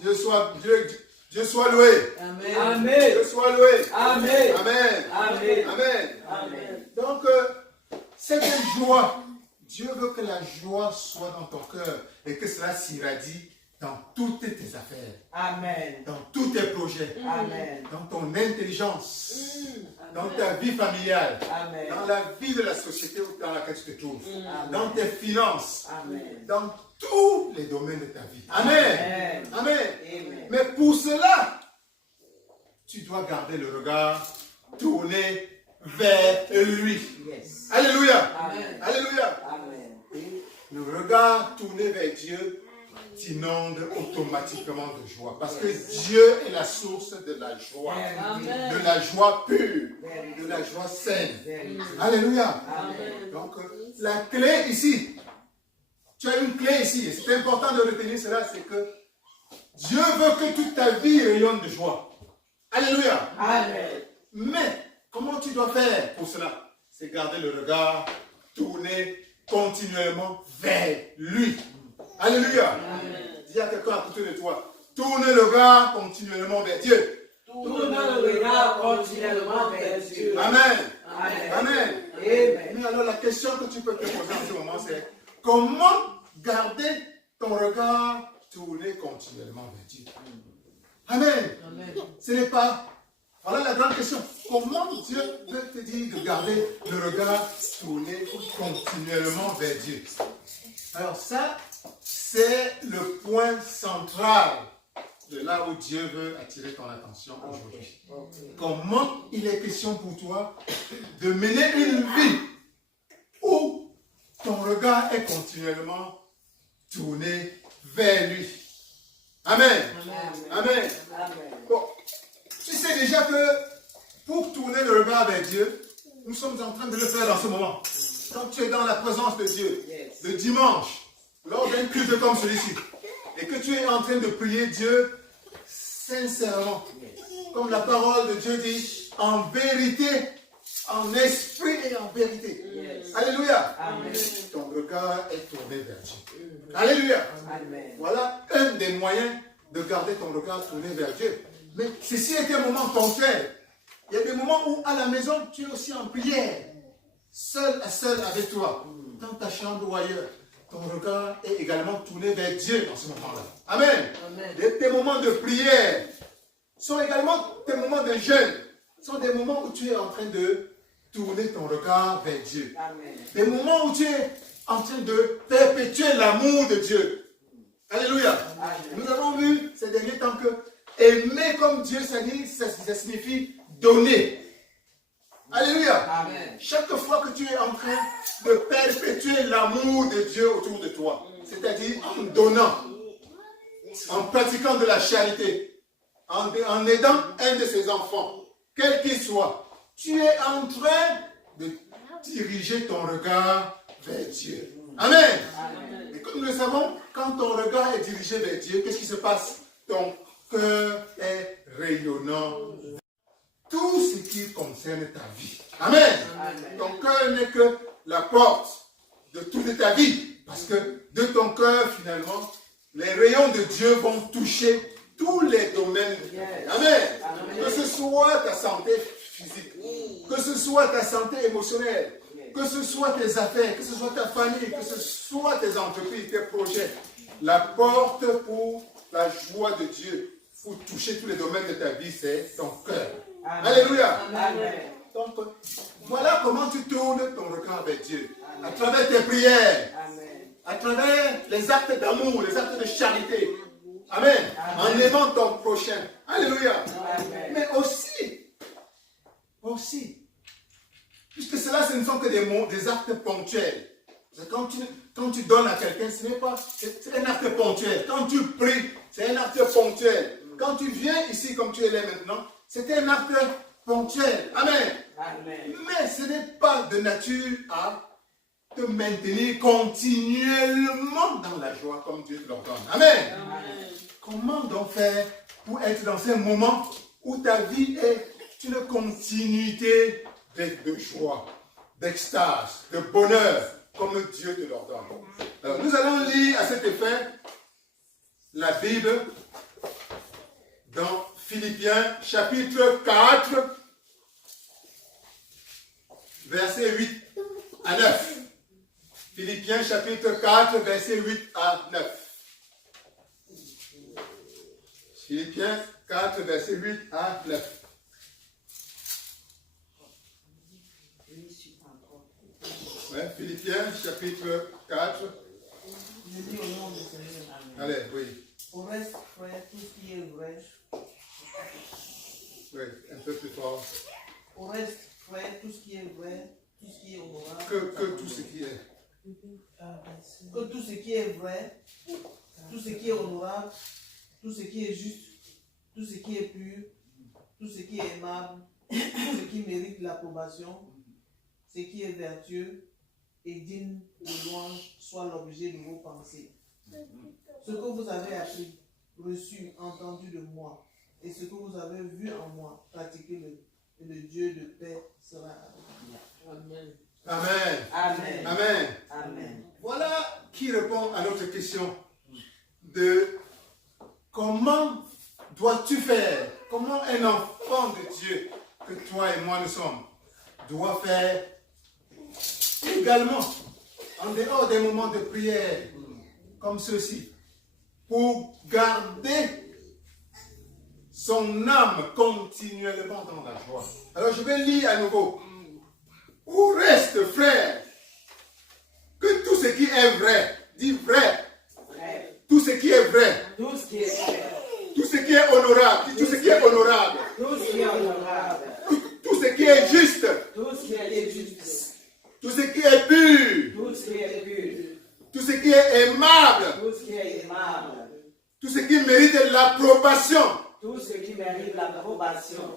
Dieu soit loué. Amen. Amen. Dieu soit loué. Amen. Amen. Amen. Amen. Amen. Donc, cette joie, Dieu veut que la joie soit dans ton cœur et que cela s'irradie dans toutes tes affaires, Amen. dans tous tes projets, Amen. dans ton intelligence, dans ta vie familiale, Amen. dans la vie de la société dans laquelle tu te trouves, Amen. dans tes finances, Amen. dans tous les domaines de ta vie. Amen. Amen. Amen. Amen. Mais pour cela, tu dois garder le regard tourné vers lui. Yes. Alléluia. Amen. Alléluia. Amen. Le regard tourné vers Dieu t'inonde automatiquement de joie. Parce que Dieu est la source de la joie. Amen. De la joie pure. De la joie saine. Alléluia. Amen. Donc, la clé ici, tu as une clé ici, et c'est important de retenir cela, c'est que Dieu veut que toute ta vie rayonne de joie. Alléluia. Amen. Mais, comment tu dois faire pour cela? C'est garder le regard tourné continuellement vers lui. Alléluia. Dis à quelqu'un à côté de toi, tourne le regard continuellement vers Dieu. Tourne le regard continuellement vers Dieu. Amen. Amen. Amen. Amen. Mais alors la question que tu peux te poser en ce moment, c'est comment garder ton regard tourné continuellement vers Dieu? Amen. Ce n'est pas... Voilà la grande question. Comment Dieu veut te dire de garder le regard tourné continuellement vers Dieu? Alors ça, c'est le point central de là où Dieu veut attirer ton attention aujourd'hui. Comment il est question pour toi de mener une vie où ton regard est continuellement tourné vers lui? Amen. Amen. Bon, tu sais déjà que pour tourner le regard vers Dieu, nous sommes en train de le faire dans ce moment. Quand tu es dans la présence de Dieu, le dimanche, lors d'un culte comme celui-ci, et que tu es en train de prier Dieu sincèrement, comme la parole de Dieu dit, en vérité, en esprit et en vérité. Alléluia. Amen. Ton regard est tourné vers Dieu. Alléluia. Amen. Voilà un des moyens de garder ton regard tourné vers Dieu. Mais ceci est un moment ponctuel. Il y a des moments où à la maison, tu es aussi en prière, seul à seul avec toi, dans ta chambre ou ailleurs. Ton regard est également tourné vers Dieu dans ce moment-là. Amen. Tes moments de prière sont également tes moments de jeûne. Ce sont des moments où tu es en train de tourner ton regard vers Dieu. Amen. Des moments où tu es en train de perpétuer l'amour de Dieu. Alléluia. Nous avons vu ces derniers temps que aimer comme Dieu, ça signifie donner. Alléluia. Amen. Chaque fois que tu es en train de perpétuer l'amour de Dieu autour de toi, c'est-à-dire en donnant, en pratiquant de la charité, en aidant un de ses enfants, quel qu'il soit, tu es en train de diriger ton regard vers Dieu. Amen. Et comme nous le savons, quand ton regard est dirigé vers Dieu, qu'est-ce qui se passe? Ton cœur est rayonnant. Tout ce qui concerne ta vie. Amen. Ton cœur n'est que la porte de toute ta vie. Parce que de ton cœur, finalement, les rayons de Dieu vont toucher tous les domaines de ta vie. Amen. Que ce soit ta santé physique, que ce soit ta santé émotionnelle, que ce soit tes affaires, que ce soit ta famille, que ce soit tes entreprises, tes projets. La porte pour la joie de Dieu, pour toucher tous les domaines de ta vie, c'est ton cœur. Alléluia. Amen. Donc, voilà comment tu tournes ton regard vers Dieu. À travers tes prières, à travers les actes d'amour, les actes de charité. Amen. En aimant ton prochain. Alléluia. Mais aussi, puisque cela, ce ne sont que des actes ponctuels. Quand tu donnes à quelqu'un, ce n'est pas, c'est un acte ponctuel. Quand tu pries, c'est un acte ponctuel. Quand tu viens ici comme tu es là maintenant, c'est un acte ponctuel. Amen. Mais ce n'est pas de nature à te maintenir continuellement dans la joie comme Dieu te l'ordonne. Amen. Comment donc faire pour être dans un moment où ta vie est une continuité de joie, d'extase, de bonheur, comme Dieu te l'ordonne. Alors, nous allons lire à cet effet la Bible dans Philippiens chapitre 4, versets 8 à 9. Philippiens chapitre 4, versets 8 à 9. Philippiens 4, versets 8 à 9. Ouais, Philippiens chapitre 4. Je dis au nom du Seigneur. Amen. Allez, oui. Au reste, frère, tout ce qui est vrai. Oui, un peu plus fort. Au reste, frère, tout ce qui est vrai, tout ce qui est honorable. Que tout ce qui est. Que tout ce qui est vrai, tout ce qui est honorable, tout ce qui est juste, tout ce qui est pur, tout ce qui est aimable, tout ce qui mérite l'approbation, ce qui est vertueux et digne de louange soit l'objet de vos pensées. Ce que vous avez appris, reçu, entendu de moi, et ce que vous avez vu en moi, pratiquez-le, et le Dieu de paix sera avec vous. Amen. Amen. Amen. Amen. Amen. Voilà qui répond à notre question de comment dois-tu faire, comment un enfant de Dieu que toi et moi nous sommes doit faire également en dehors des moments de prière comme ceux-ci pour garder son âme continuellement dans la joie. Alors je vais lire à nouveau. Où reste, frère, que tout ce qui est vrai, dis vrai, tout ce qui est vrai, Tout ce qui est vrai, tout ce qui est honorable, dis tout ce qui est honorable, tout ce qui est honorable, tout ce qui est juste, tout ce qui est juste, tout ce qui est pur, tout ce qui est pur, tout ce qui est aimable, tout ce qui est aimable, tout ce qui mérite l'approbation, tout ce qui mérite l'approbation,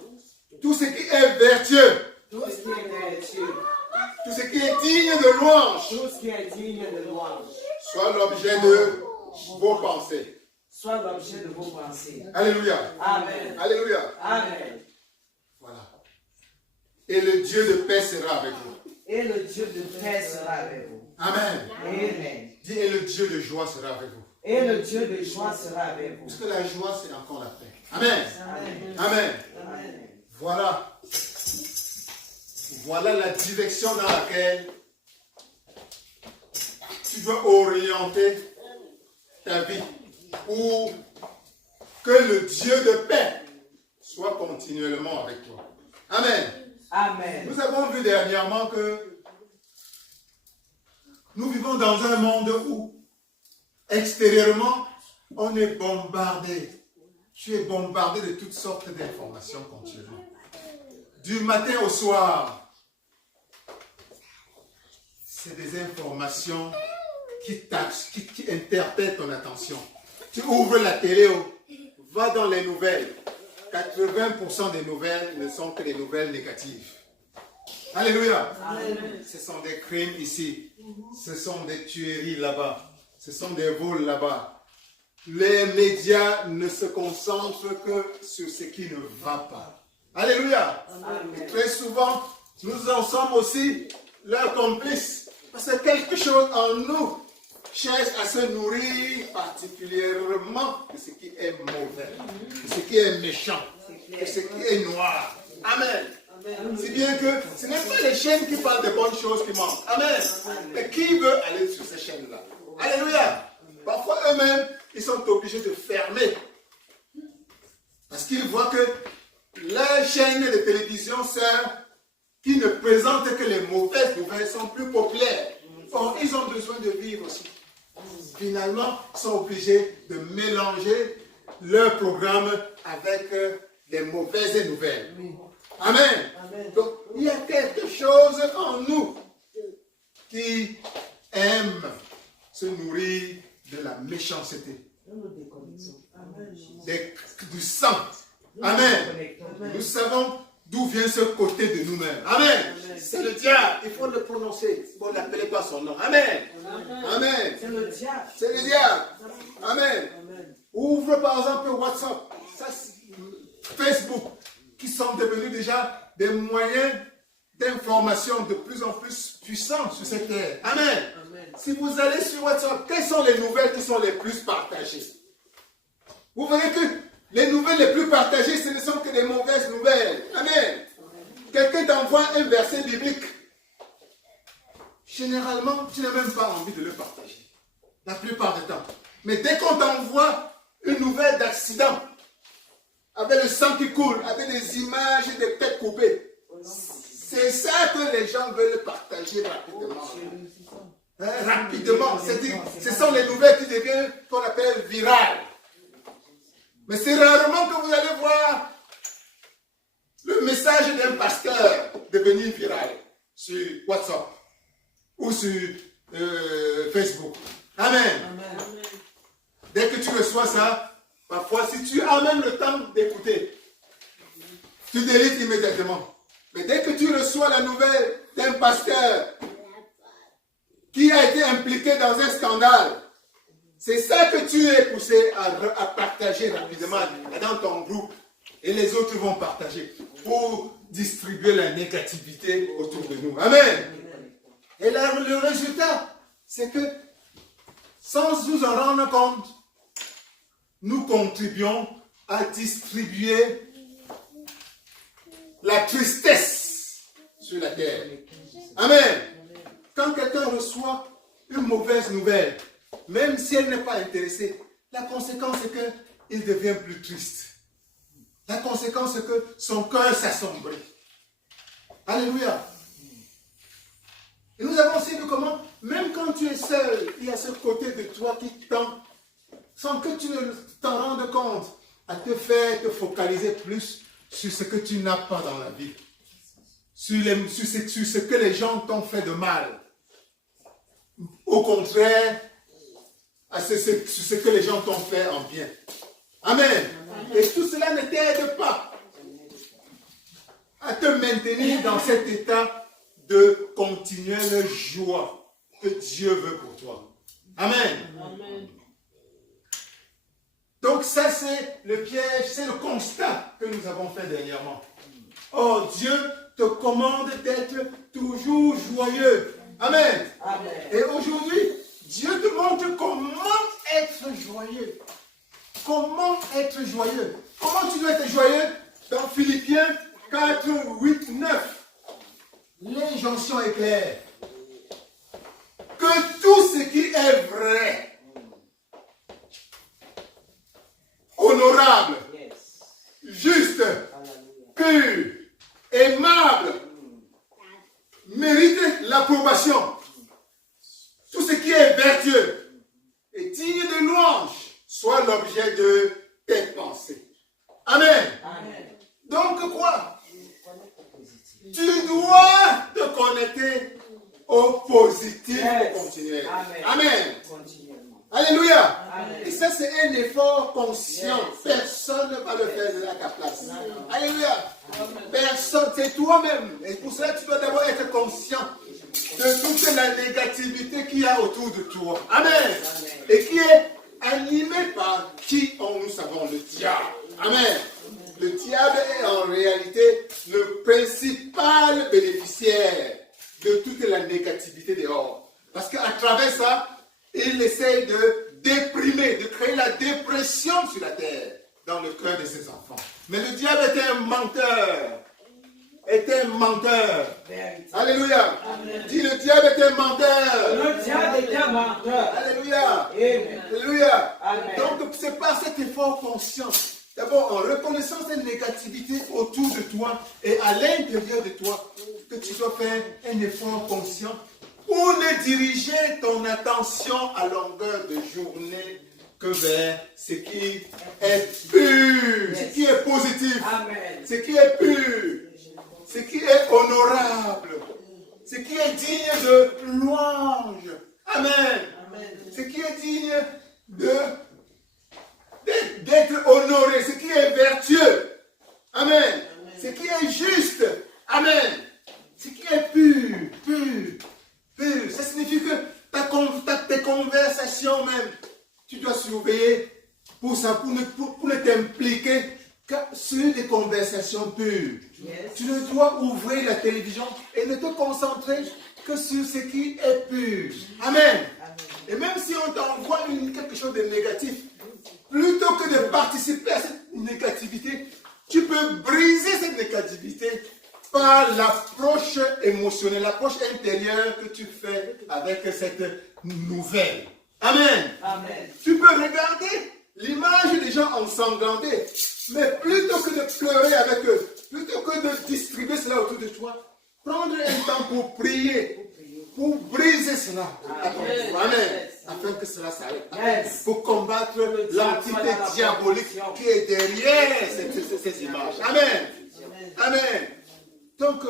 tout ce qui est vertueux, tout ce qui est vertueux, tout ce qui est digne de louange, tout ce qui est digne de louange, soit l'objet de vos pensées. soit l'objet de vos pensées. Alléluia. Amen. Alléluia. Amen. Voilà. Et le Dieu de paix sera avec vous. Et le Dieu de paix sera avec vous. Amen. Amen. Dis, et le Dieu de joie sera avec vous. Et le Dieu de joie sera avec vous. Parce que la joie, c'est encore la paix. Amen. Amen. Amen. Voilà. Voilà la direction dans laquelle tu dois orienter ta vie pour que le Dieu de paix soit continuellement avec toi. Amen. Amen. Nous avons vu dernièrement que nous vivons dans un monde où extérieurement on est bombardé. Tu es bombardé de toutes sortes d'informations continuellement. Du matin au soir, c'est des informations qui interpellent ton attention. Tu ouvres la télé, va dans les nouvelles. 80% des nouvelles ne sont que des nouvelles négatives. Alléluia. Amen. Ce sont des crimes ici. Ce sont des tueries là-bas. Ce sont des vols là-bas. Les médias ne se concentrent que sur ce qui ne va pas. Alléluia. Amen. Très souvent, nous en sommes aussi leurs complices. Parce que quelque chose en nous cherche à se nourrir particulièrement de ce qui est mauvais, de ce qui est méchant, de ce qui est noir. Amen. Si bien que ce n'est pas les chaînes qui parlent de bonnes choses qui manquent. Amen. Mais qui veut aller sur ces chaînes-là? Alléluia. Parfois eux-mêmes, ils sont obligés de fermer. Parce qu'ils voient que les chaînes de télévision sœurs qui ne présentent que les mauvaises nouvelles sont plus populaires. Or, ils ont besoin de vivre aussi. Finalement, ils sont obligés de mélanger leur programme avec des mauvaises nouvelles. Amen. Donc, il y a quelque chose en nous qui aime se nourrir de la méchanceté, du sang. Amen. Nous savons d'où vient ce côté de nous-mêmes. Amen. C'est le diable. Il faut le prononcer. Il faut l'appeler par son nom. Amen. Amen. C'est le diable. C'est le diable. Amen. Ouvre par exemple WhatsApp, Facebook, qui sont devenus déjà des moyens d'information de plus en plus puissants sur cette terre. Amen. Si vous allez sur WhatsApp, quelles sont les nouvelles qui sont les plus partagées? Vous verrez que les nouvelles les plus partagées, ce ne sont que des mauvaises nouvelles. Amen. Quelqu'un t'envoie un verset biblique. Généralement, tu n'as même pas envie de le partager. La plupart du temps. Mais dès qu'on t'envoie une nouvelle d'accident, avec le sang qui coule, avec des images des têtes coupées, c'est ça que les gens veulent partager rapidement. Rapidement. C'est-à-dire, ce sont les nouvelles qui deviennent, qu'on appelle virales. Mais c'est rarement que vous allez voir le message d'un pasteur devenir viral sur WhatsApp ou sur Facebook. Amen. dès que tu reçois ça, parfois si tu as même le temps d'écouter, tu délites immédiatement. Mais dès que tu reçois la nouvelle d'un pasteur qui a été impliqué dans un scandale, c'est ça que tu es poussé à partager rapidement dans ton groupe. Et les autres vont partager pour distribuer la négativité autour de nous. Amen. Et là, le résultat, c'est que sans nous en rendre compte, nous contribuons à distribuer la tristesse sur la terre. Amen. Quand quelqu'un reçoit une mauvaise nouvelle, même si elle n'est pas intéressée, la conséquence est qu'il devient plus triste. La conséquence c'est que son cœur s'assombrit. Alléluia. Et nous avons aussi vu comment, même quand tu es seul, il y a ce côté de toi qui tend, sans que tu ne t'en rendes compte, à te faire te focaliser plus sur ce que tu n'as pas dans la vie. Sur ce que les gens t'ont fait de mal. Au contraire, sur ce que les gens t'ont fait en bien. Amen. Et tout cela ne t'aide pas à te maintenir dans cet état de continuelle joie que Dieu veut pour toi. Amen. Amen. Donc ça c'est le piège, c'est le constat que nous avons fait dernièrement. Oh, Dieu te commande d'être toujours joyeux. Amen. Amen. Et aujourd'hui, Dieu te montre comment être joyeux. Comment être joyeux? Comment tu dois être joyeux? Dans Philippiens 4, 8, 9. L'injonction est claire. Que tout ce qui est vrai, honorable, juste, pur, aimable, mérite l'approbation. Tout ce qui est vertueux et digne de louange soit l'objet de tes pensées. Amen. Amen. Donc quoi? Tu dois te connecter au positif continuel. Amen. Amen. Continuellement. Alléluia. Amen. Et ça, c'est un effort conscient. Personne ne va le faire à ta place. Alléluia. Personne, c'est toi-même. Et pour cela, tu dois d'abord être conscient de toute la négativité qu'il y a autour de toi. Amen. Et qui est animé par qui nous savons? Le diable. Amen. Le diable est en réalité le principal bénéficiaire de toute la négativité dehors. Parce qu'à travers ça, il essaye de déprimer, de créer la dépression sur la terre, dans le cœur de ses enfants. Mais le diable est un menteur. Est un menteur. Alléluia. Amen. Dis, le diable est un menteur. Le diable est un menteur. Alléluia. Amen. Alléluia. Amen. Donc, c'est par cet effort conscient, d'abord en reconnaissant cette négativité autour de toi et à l'intérieur de toi, que tu dois faire un effort conscient pour ne diriger ton attention à longueur de journée que vers ce qui est pur, ce qui est positif, Amen. ce qui est pur, ce qui est honorable, ce qui est digne de louange. Amen. Ce qui est digne d'être honoré, ce qui est vertueux. Amen. Ce qui est juste. Amen. Ce qui est pur, pur, pur. Ça signifie que tes conversations même, tu dois surveiller pour ça, pour ne t'impliquer que sur des conversations pures. Tu ne dois ouvrir la télévision et ne te concentrer que sur ce qui est pur. Amen. Et même si on t'envoie quelque chose de négatif, plutôt que de participer à cette négativité, tu peux briser cette négativité par l'approche émotionnelle, l'approche intérieure que tu fais avec cette nouvelle. Amen. Amen. Tu peux regarder l'image des gens ensanglantés, mais plutôt que de pleurer avec eux, plutôt que de distribuer cela autour de toi, prendre un temps pour prier, pour briser cela. Amen. Afin que cela s'arrête. Yes. Pour combattre l'entité diabolique qui est derrière ces images. Amen. Amen. Donc,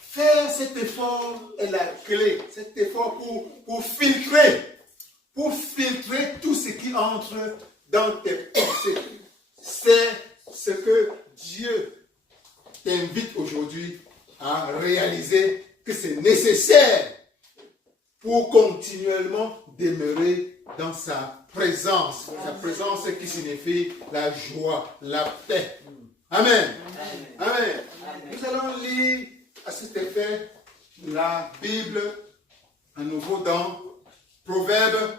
faire cet effort est la clé. Cet effort pour filtrer pour filtrer tout ce qui entre dans tes pensées. C'est ce que Dieu t'invite aujourd'hui à réaliser que c'est nécessaire pour continuellement demeurer dans sa présence. Sa présence qui signifie la joie, la paix. Amen. Amen. Nous allons lire à cet effet la Bible à nouveau dans Proverbes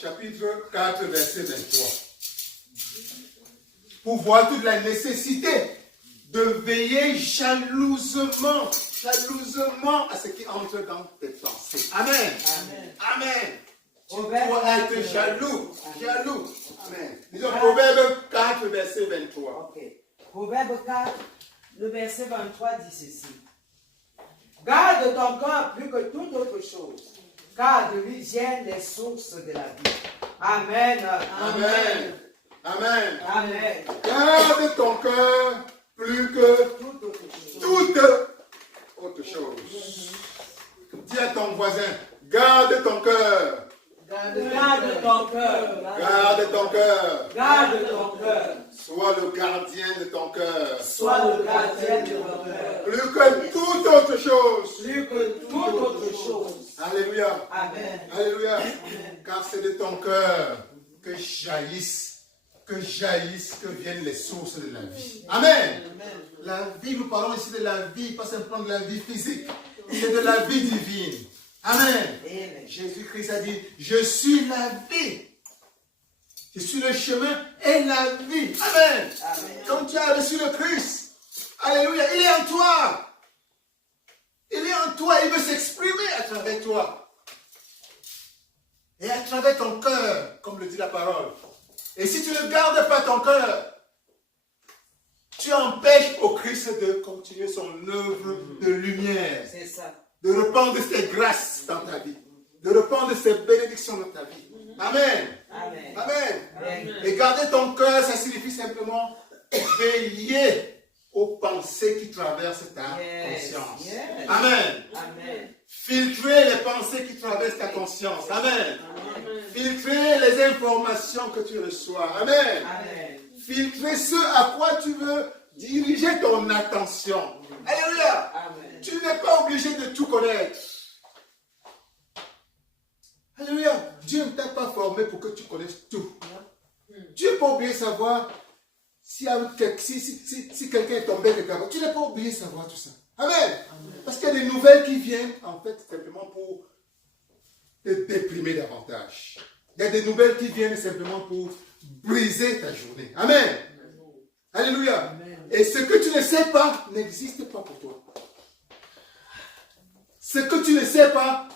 chapitre 4 verset 23. Pour voir toute la nécessité de veiller jalousement à ce qui entre dans tes pensées. Amen. Amen. Tu dois être jaloux. Amen. Disons Proverbe 4 verset 23. Ok. Proverbe 4, le verset 23 dit ceci. Garde ton cœur plus que toute autre chose, car de lui viennent les sources de la vie. Amen. Amen. Amen. Amen. Garde ton cœur plus que toute autre chose. Dis à ton voisin, garde ton cœur. Garde ton cœur. Garde ton cœur. Garde ton cœur. Sois le gardien de ton cœur. Sois le gardien de ton cœur. Plus que toute autre chose. Plus que toute autre chose. Alléluia. Amen. Alléluia. Car c'est de ton cœur que viennent les sources de la vie. Amen. La vie, nous parlons ici de la vie, pas simplement de la vie physique. C'est de la vie divine. Amen. Jésus-Christ a dit, je suis la vie. Je suis le chemin et la vie. Amen. Comme tu as reçu le Christ. Alléluia. Il est en toi. Il est en toi. Il veut s'exprimer à travers toi. Et à travers ton cœur, comme le dit la parole. Et si tu ne gardes pas ton cœur, tu empêches au Christ de continuer son œuvre de lumière. C'est ça. De répandre ses grâces dans ta vie. De répandre ses bénédictions dans ta vie. Amen. Amen. Amen. Et garder ton cœur, ça signifie simplement veiller aux pensées qui traversent ta conscience. Amen. Amen. Filtrer les pensées qui traversent ta conscience. Amen. Filtrer les informations que tu reçois. Amen. Amen. Filtrer ce à quoi tu veux diriger ton attention. Alléluia. Amen. Tu n'es pas obligé de tout connaître. Alléluia. Dieu ne t'a pas formé pour que tu connaisses tout. Tu n'es pas obligé de savoir si quelqu'un est tombé quelque part. Tu n'es pas obligé de savoir tout ça. Amen. Parce qu'il y a des nouvelles qui viennent, en fait, simplement pour te déprimer davantage. Il y a des nouvelles qui viennent simplement pour briser ta journée. Amen. Alléluia. Et ce que tu ne sais pas n'existe pas pour toi. Ce que tu ne sais pas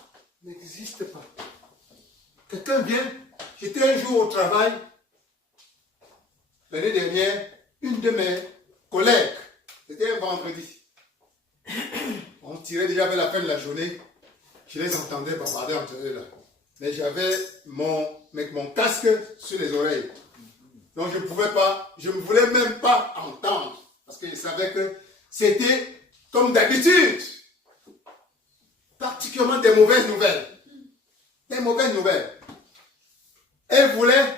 n'existe pas. Quelqu'un vient, j'étais un jour au travail, l'année dernière, une de mes collègues, c'était un vendredi. On tirait déjà vers la fin de la journée, je les entendais bavarder entre eux là. Mais j'avais mon casque sur les oreilles. Donc je ne voulais même pas entendre. Parce que je savais que c'était comme d'habitude. Particulièrement des mauvaises nouvelles. Des mauvaises nouvelles. Elles voulaient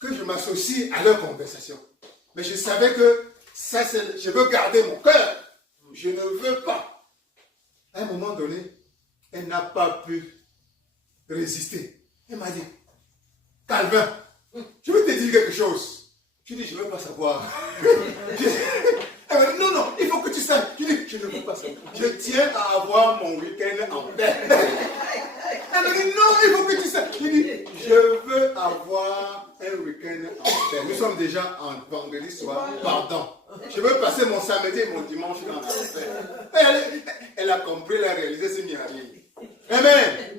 que je m'associe à leur conversation. Mais je savais que ça, je veux garder mon cœur. Je ne veux pas. À un moment donné, elle n'a pas pu résister. Elle m'a dit, Calvin, je veux te dire quelque chose. Je dis, je ne veux pas savoir. Elle m'a dit, non, il faut que tu saches. Je dis, je ne veux pas savoir. Je tiens à avoir mon week-end en paix. Elle m'a dit, non, il faut que tu saches. Je dis, je veux avoir un week-end en paix. Nous sommes déjà en vendredi soir. Pardon. Je veux passer mon samedi et mon dimanche dans la paix. Elle a compris, elle a réalisé ce miracle. Amen.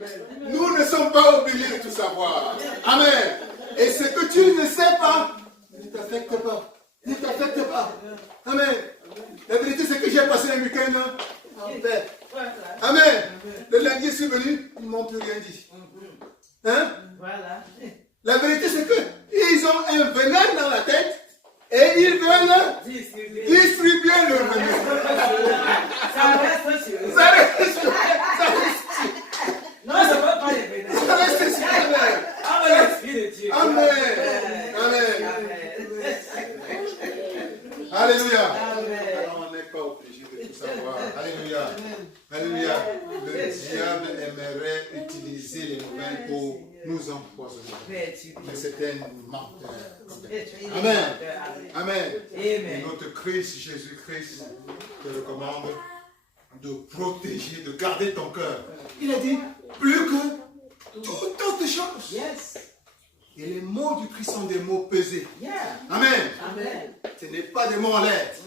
Nous ne sommes pas obligés de tout savoir. Amen. Et ce que tu ne sais pas, ne t'affecte pas. Ne t'affecte pas. Amen. La vérité, c'est que j'ai passé un week-end en paix. Amen. Le lundi, je suis venu, ils ne m'ont plus rien dit. Hein? Voilà. La vérité, c'est qu'ils ont un venin dans la tête et ils veulent distribuer le venin. Ça reste sur eux. Ça reste sur Non, ça ne va pas les venir. Ça reste sur eux. Amen. Amen. Alléluia. Alors, on n'est pas obligé de tout savoir. Alléluia. Alléluia. Le diable aimerait utiliser les nouvelles pour nous empoisonner. Mais c'est un menteur. Amen. Amen. Et notre Christ, Jésus-Christ, te recommande de protéger, de garder ton cœur. Il a dit, plus que toutes autres choses. Yes. Et les mots du Christ sont des mots pesés. Yeah. Amen. Amen. Ce n'est pas des mots en lettres.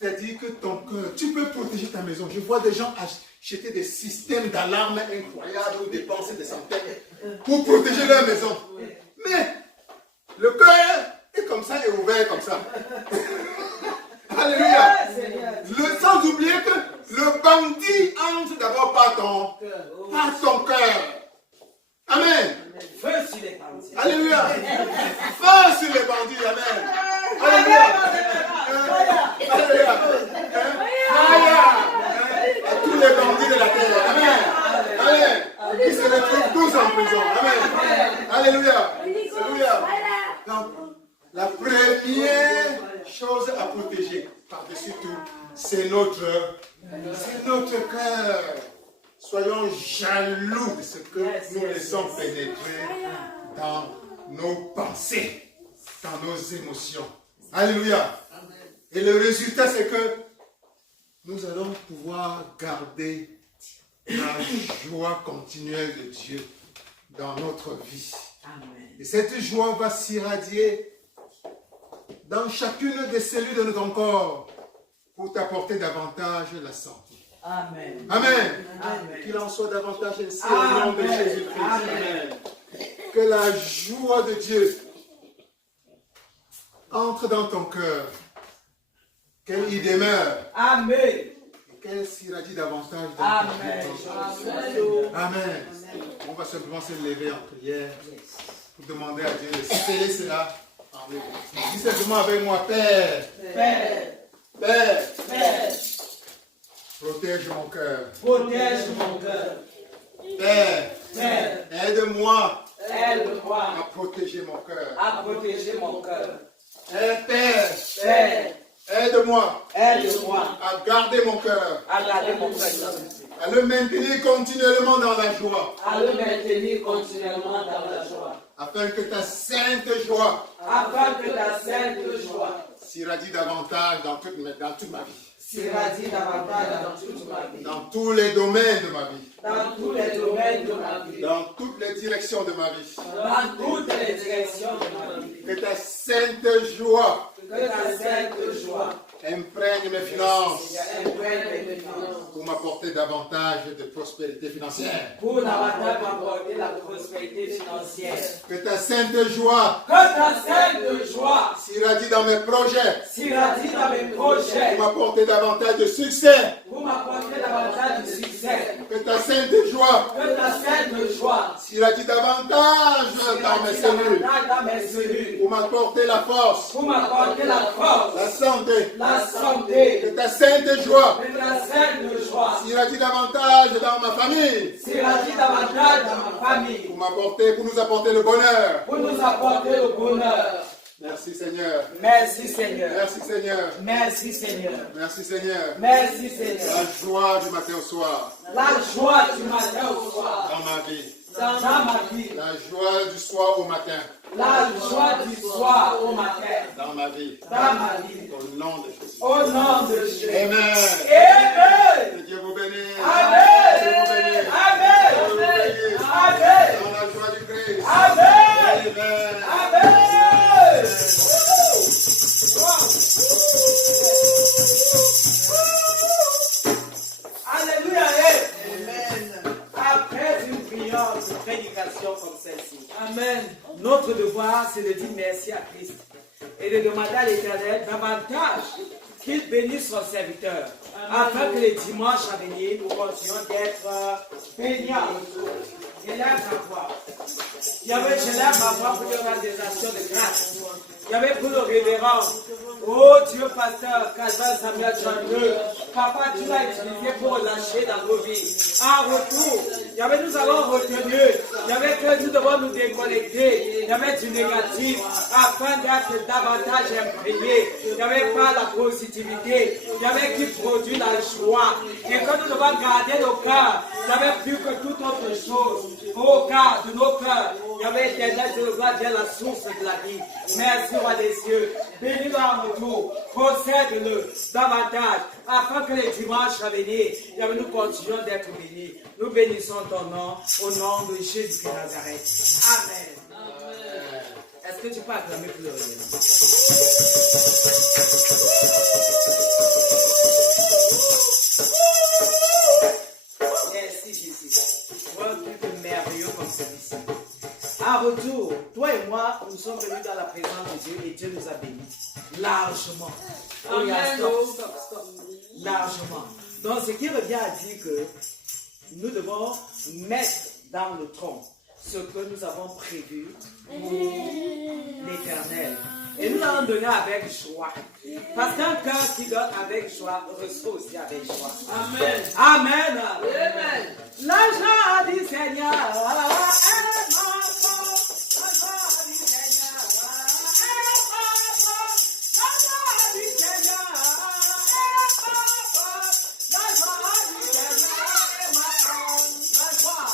C'est-à-dire que ton cœur, tu peux protéger ta maison. Je vois des gens acheter des systèmes d'alarme incroyables ou dépenser des centaines pour protéger leur maison. Mais le cœur est comme ça et ouvert comme ça. Alléluia. Sans oublier que le bandit entre d'abord par ton cœur. Amen. Feu sur les bandits. Alléluia. Feu sur les bandits. Amen. Alléluia. Alléluia. À tous les bandits de la terre. Amen. Amen. Qui se retrouvent tous en prison. Amen. Alléluia. Alléluia. Donc, la première chose à protéger, par-dessus tout, c'est notre cœur. Soyons jaloux de ce que nous laissons pénétrer dans nos pensées, dans nos émotions. Alléluia. Et le résultat, c'est que nous allons pouvoir garder la joie continuelle de Dieu dans notre vie. Et cette joie va s'irradier dans chacune des cellules de notre corps pour t'apporter davantage la santé. Amen. Amen. Amen. Qu'il en soit davantage ainsi au nom de Jésus-Christ. Amen. Que la joie de Dieu entre dans ton cœur. Qu'elle y demeure. Amen. Et qu'elle s'irradie davantage dans ton cœur. Amen. On va simplement se lever en prière pour demander à Dieu de sceller cela en nous. Dis simplement avec moi, Père. Père. Père. Père. Protège mon cœur. Protège mon cœur. Père. Père. Aide-moi Aide-moi à protéger mon cœur. à protéger mon cœur. Père. Père. Aide-moi Aide-moi à garder mon cœur. à garder mon cœur. À le maintenir continuellement dans la joie. À le maintenir continuellement dans la joie. Afin que ta sainte joie Afin que ta sainte joie s'irradie davantage dans toute ma vie. s'irradie davantage dans toute ma vie. Dans tous les domaines de ma vie. Dans tous les domaines de ma vie. Dans toutes les directions de ma vie. Dans toutes les directions de ma vie. Que ta sainte joie Que ta sainte joie imprègne mes finances imprègne mes finances. pour m'apporter davantage de prospérité financière. Pour davantage m'apporter la prospérité financière. Que ta sainte joie Que ta sainte joie s'irradie dans mes projets s'irradie dans mes projets. pour m'apporter davantage de succès. Pour m'apporter davantage de succès. Que ta sainte joie Que ta sainte joie s'irradie davantage dans mes cellules davantage dans mes cellules. pour m'apporter la force, Pour m'apporter la force, la santé. la santé. Que ta sainte joie Que ta sainte joie s'irradie davantage dans ma famille s'irradie davantage dans ma famille. pour nous apporter le bonheur. Pour nous apporter le bonheur. Merci Seigneur. Merci Seigneur. Merci Seigneur. Merci Seigneur. Merci Seigneur. Merci Seigneur. La joie du matin au soir La joie du matin au soir dans ma vie. dans ma vie. La joie du soir au matin La joie du soir au matin dans ma vie. dans ma vie. Au nom de Jésus. Au nom de Jésus. Amen. Amen. Que Dieu vous bénisse. Amen. Dieu vous bénisse. Amen. Dieu vous bénisse. Amen. Dans la joie du Christ. Amen. Amen. Amen. Alléluia. Amen. Après une prière de prédication comme celle-ci, Amen. notre devoir, c'est de dire merci à Christ et de demander à l'Éternel davantage qu'il bénisse son serviteur afin que les dimanches à venir, nous continuions d'être bénis à retour. Je lève ma voix. Je lève ma voix pour l'organisation de grâce. Il y avait pour le révérend. Oh Dieu, pasteur Calvin Samuel John II. Papa, tu l'as utilisé pour lâcher dans nos vies. En retour, il y avait nous avons retenu. Il y avait que nous devons nous déconnecter. Il y avait du négatif afin d'être davantage imprégnés. Il n'y avait pas la positivité. Il y avait qui produit la joie. Et quand nous devons garder nos cœurs, il n'y avait plus que toute autre chose. Au cœur de nos cœurs, il y avait l'éternel de gloire, Dieu, la source de la vie. Merci, roi des cieux. Bénis-le en retour. Concède-le davantage, afin que les dimanches à venir, nous continuons d'être bénis. Nous bénissons ton nom, au nom de Jésus de Nazareth. Amen. Est-ce que tu peux acclamer pour le révérend? Merci Jésus. Voilà un truc merveilleux comme celui-ci. En retour, toi et moi, nous sommes venus dans la présence de Dieu et Dieu nous a bénis. Largement. Oh, yeah, stop. Largement. Donc, ce qui revient à dire que nous devons mettre dans le tronc ce que nous avons prévu pour l'éternel. Et nous allons donner avec joie. Parce qu'un cœur qui donne avec joie reçoit aussi avec joie. Amen. Amen. Amen. La joie du Seigneur est ma force. La joie du Seigneur est ma force. La joie du Seigneur est ma force. La joie du Seigneur est ma force. La joie.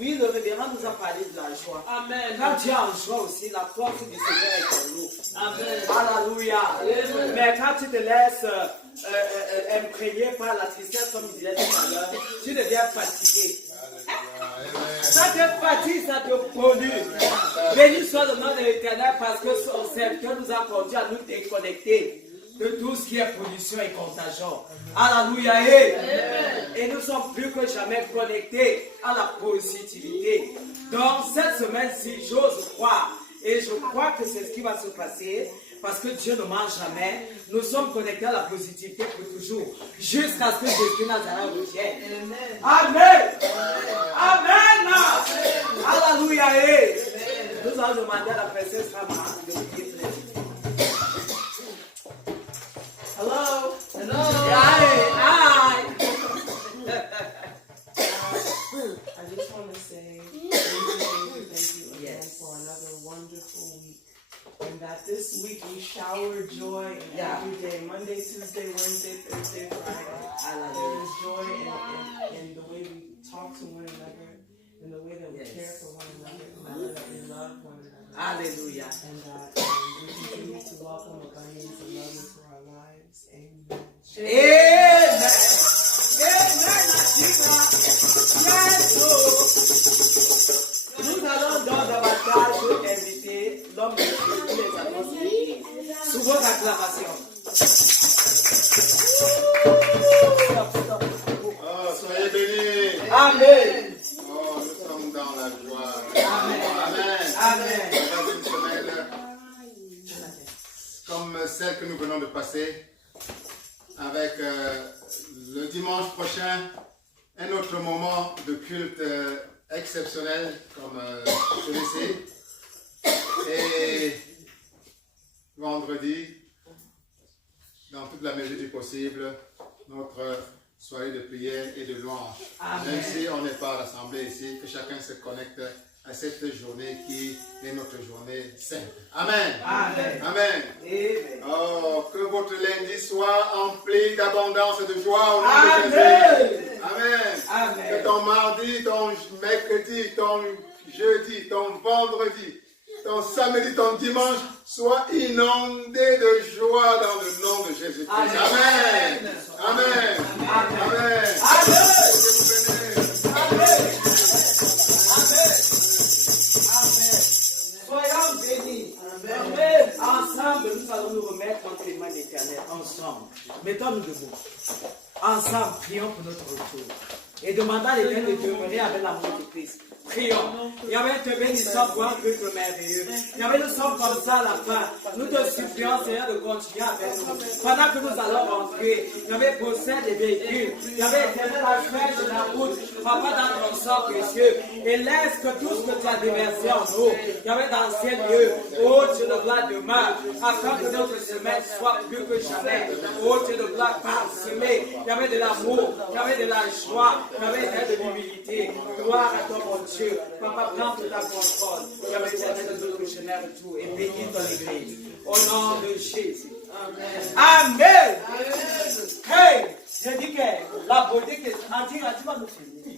Oui, le révérend nous a parlé de la joie. Amen. Quand tu es en joie aussi, la force du Seigneur est en nous. Amen. Alléluia. Mais quand tu te laisses imprégner par la tristesse, comme il disait tout à l'heure, tu deviens fatigué. Ça te fatigue, ça te pollue. Béni soit le nom de l'Éternel parce que son serviteur nous a conduit à nous déconnecter de tout ce qui est pollution et contagion. Alléluia. Et nous sommes plus que jamais connectés à la positivité. Donc cette semaine-ci, j'ose croire. Et je crois que c'est ce qui va se passer. Parce que Dieu ne ment jamais. Nous sommes connectés à la positivité pour toujours. Jusqu'à ce que Jésus de Nazareth revienne. Amen. Amen. Alléluia. Nous allons demander à la princesse Rama de prier pour les. Hello. Hi. I just want to say thank you again for another wonderful week. And that this week we shower joy in every day. Monday, Tuesday, Wednesday, Thursday, Friday. There is joy in the way we talk to one another, in the way that we care for one another, in the way that we love one another. Hallelujah. And we continue to welcome abundance and love into our lives. Amen. Amen. Nous allons donc davantage inviter l'homme de Dieu qui les annonce sous vos acclamations. Stop. Oh, soyez bénis. Amen. Oh, nous sommes dans la joie. Amen. Dans une semaine comme celle que nous venons de passer, avec le dimanche prochain, un autre moment de culte exceptionnel comme celui-ci. Et vendredi, dans toute la mesure du possible, notre soirée de prière et de louange. Même si on n'est pas rassemblés ici, que chacun se connecte à cette journée qui est notre journée sainte. Amen. Amen. Oh, que votre lundi soit empli d'abondance et de joie au nom de Jésus. Amen. Que ton mardi, ton mercredi, ton jeudi, ton vendredi, ton samedi, ton dimanche soient inondés de joie dans le nom de Jésus-Christ. Amen. Amen. Amen. Soyons bénis. Amen. Ensemble, nous allons nous remettre entre les mains de l'Éternel. Ensemble. Mettons-nous debout. Ensemble, prions pour notre retour. Et demandons à l'Éternel de demeurer avec l'amour de Christ. Prions. Yahweh, te bénissons pour un culte merveilleux. Yahweh, nous sommes comme ça à la fin. Nous te supplions, Seigneur, de continuer avec nous. Pendant que nous allons rentrer, Yahweh, possède des véhicules. Yahweh, éternel, la flèche de la route. Papa, dans ton sang précieux. Et laisse que tout ce que tu as déversé en nous, Yahweh, dans ces lieux, ô Dieu de gloire, demeure. Afin que notre semaine soit plus que jamais. Ô Dieu de gloire, parsemé. Yahweh, de l'amour. Yahweh, de la joie. Yahweh, de l'humilité. Gloire à toi, mon Dieu. Papa, prends tout ta contrôle. Yahweh, éternel de notre génère tout. Et bénis ton église. Au nom de Jésus. Amen. Amen. Hey, je dis que la beauté que tu vas nous finir.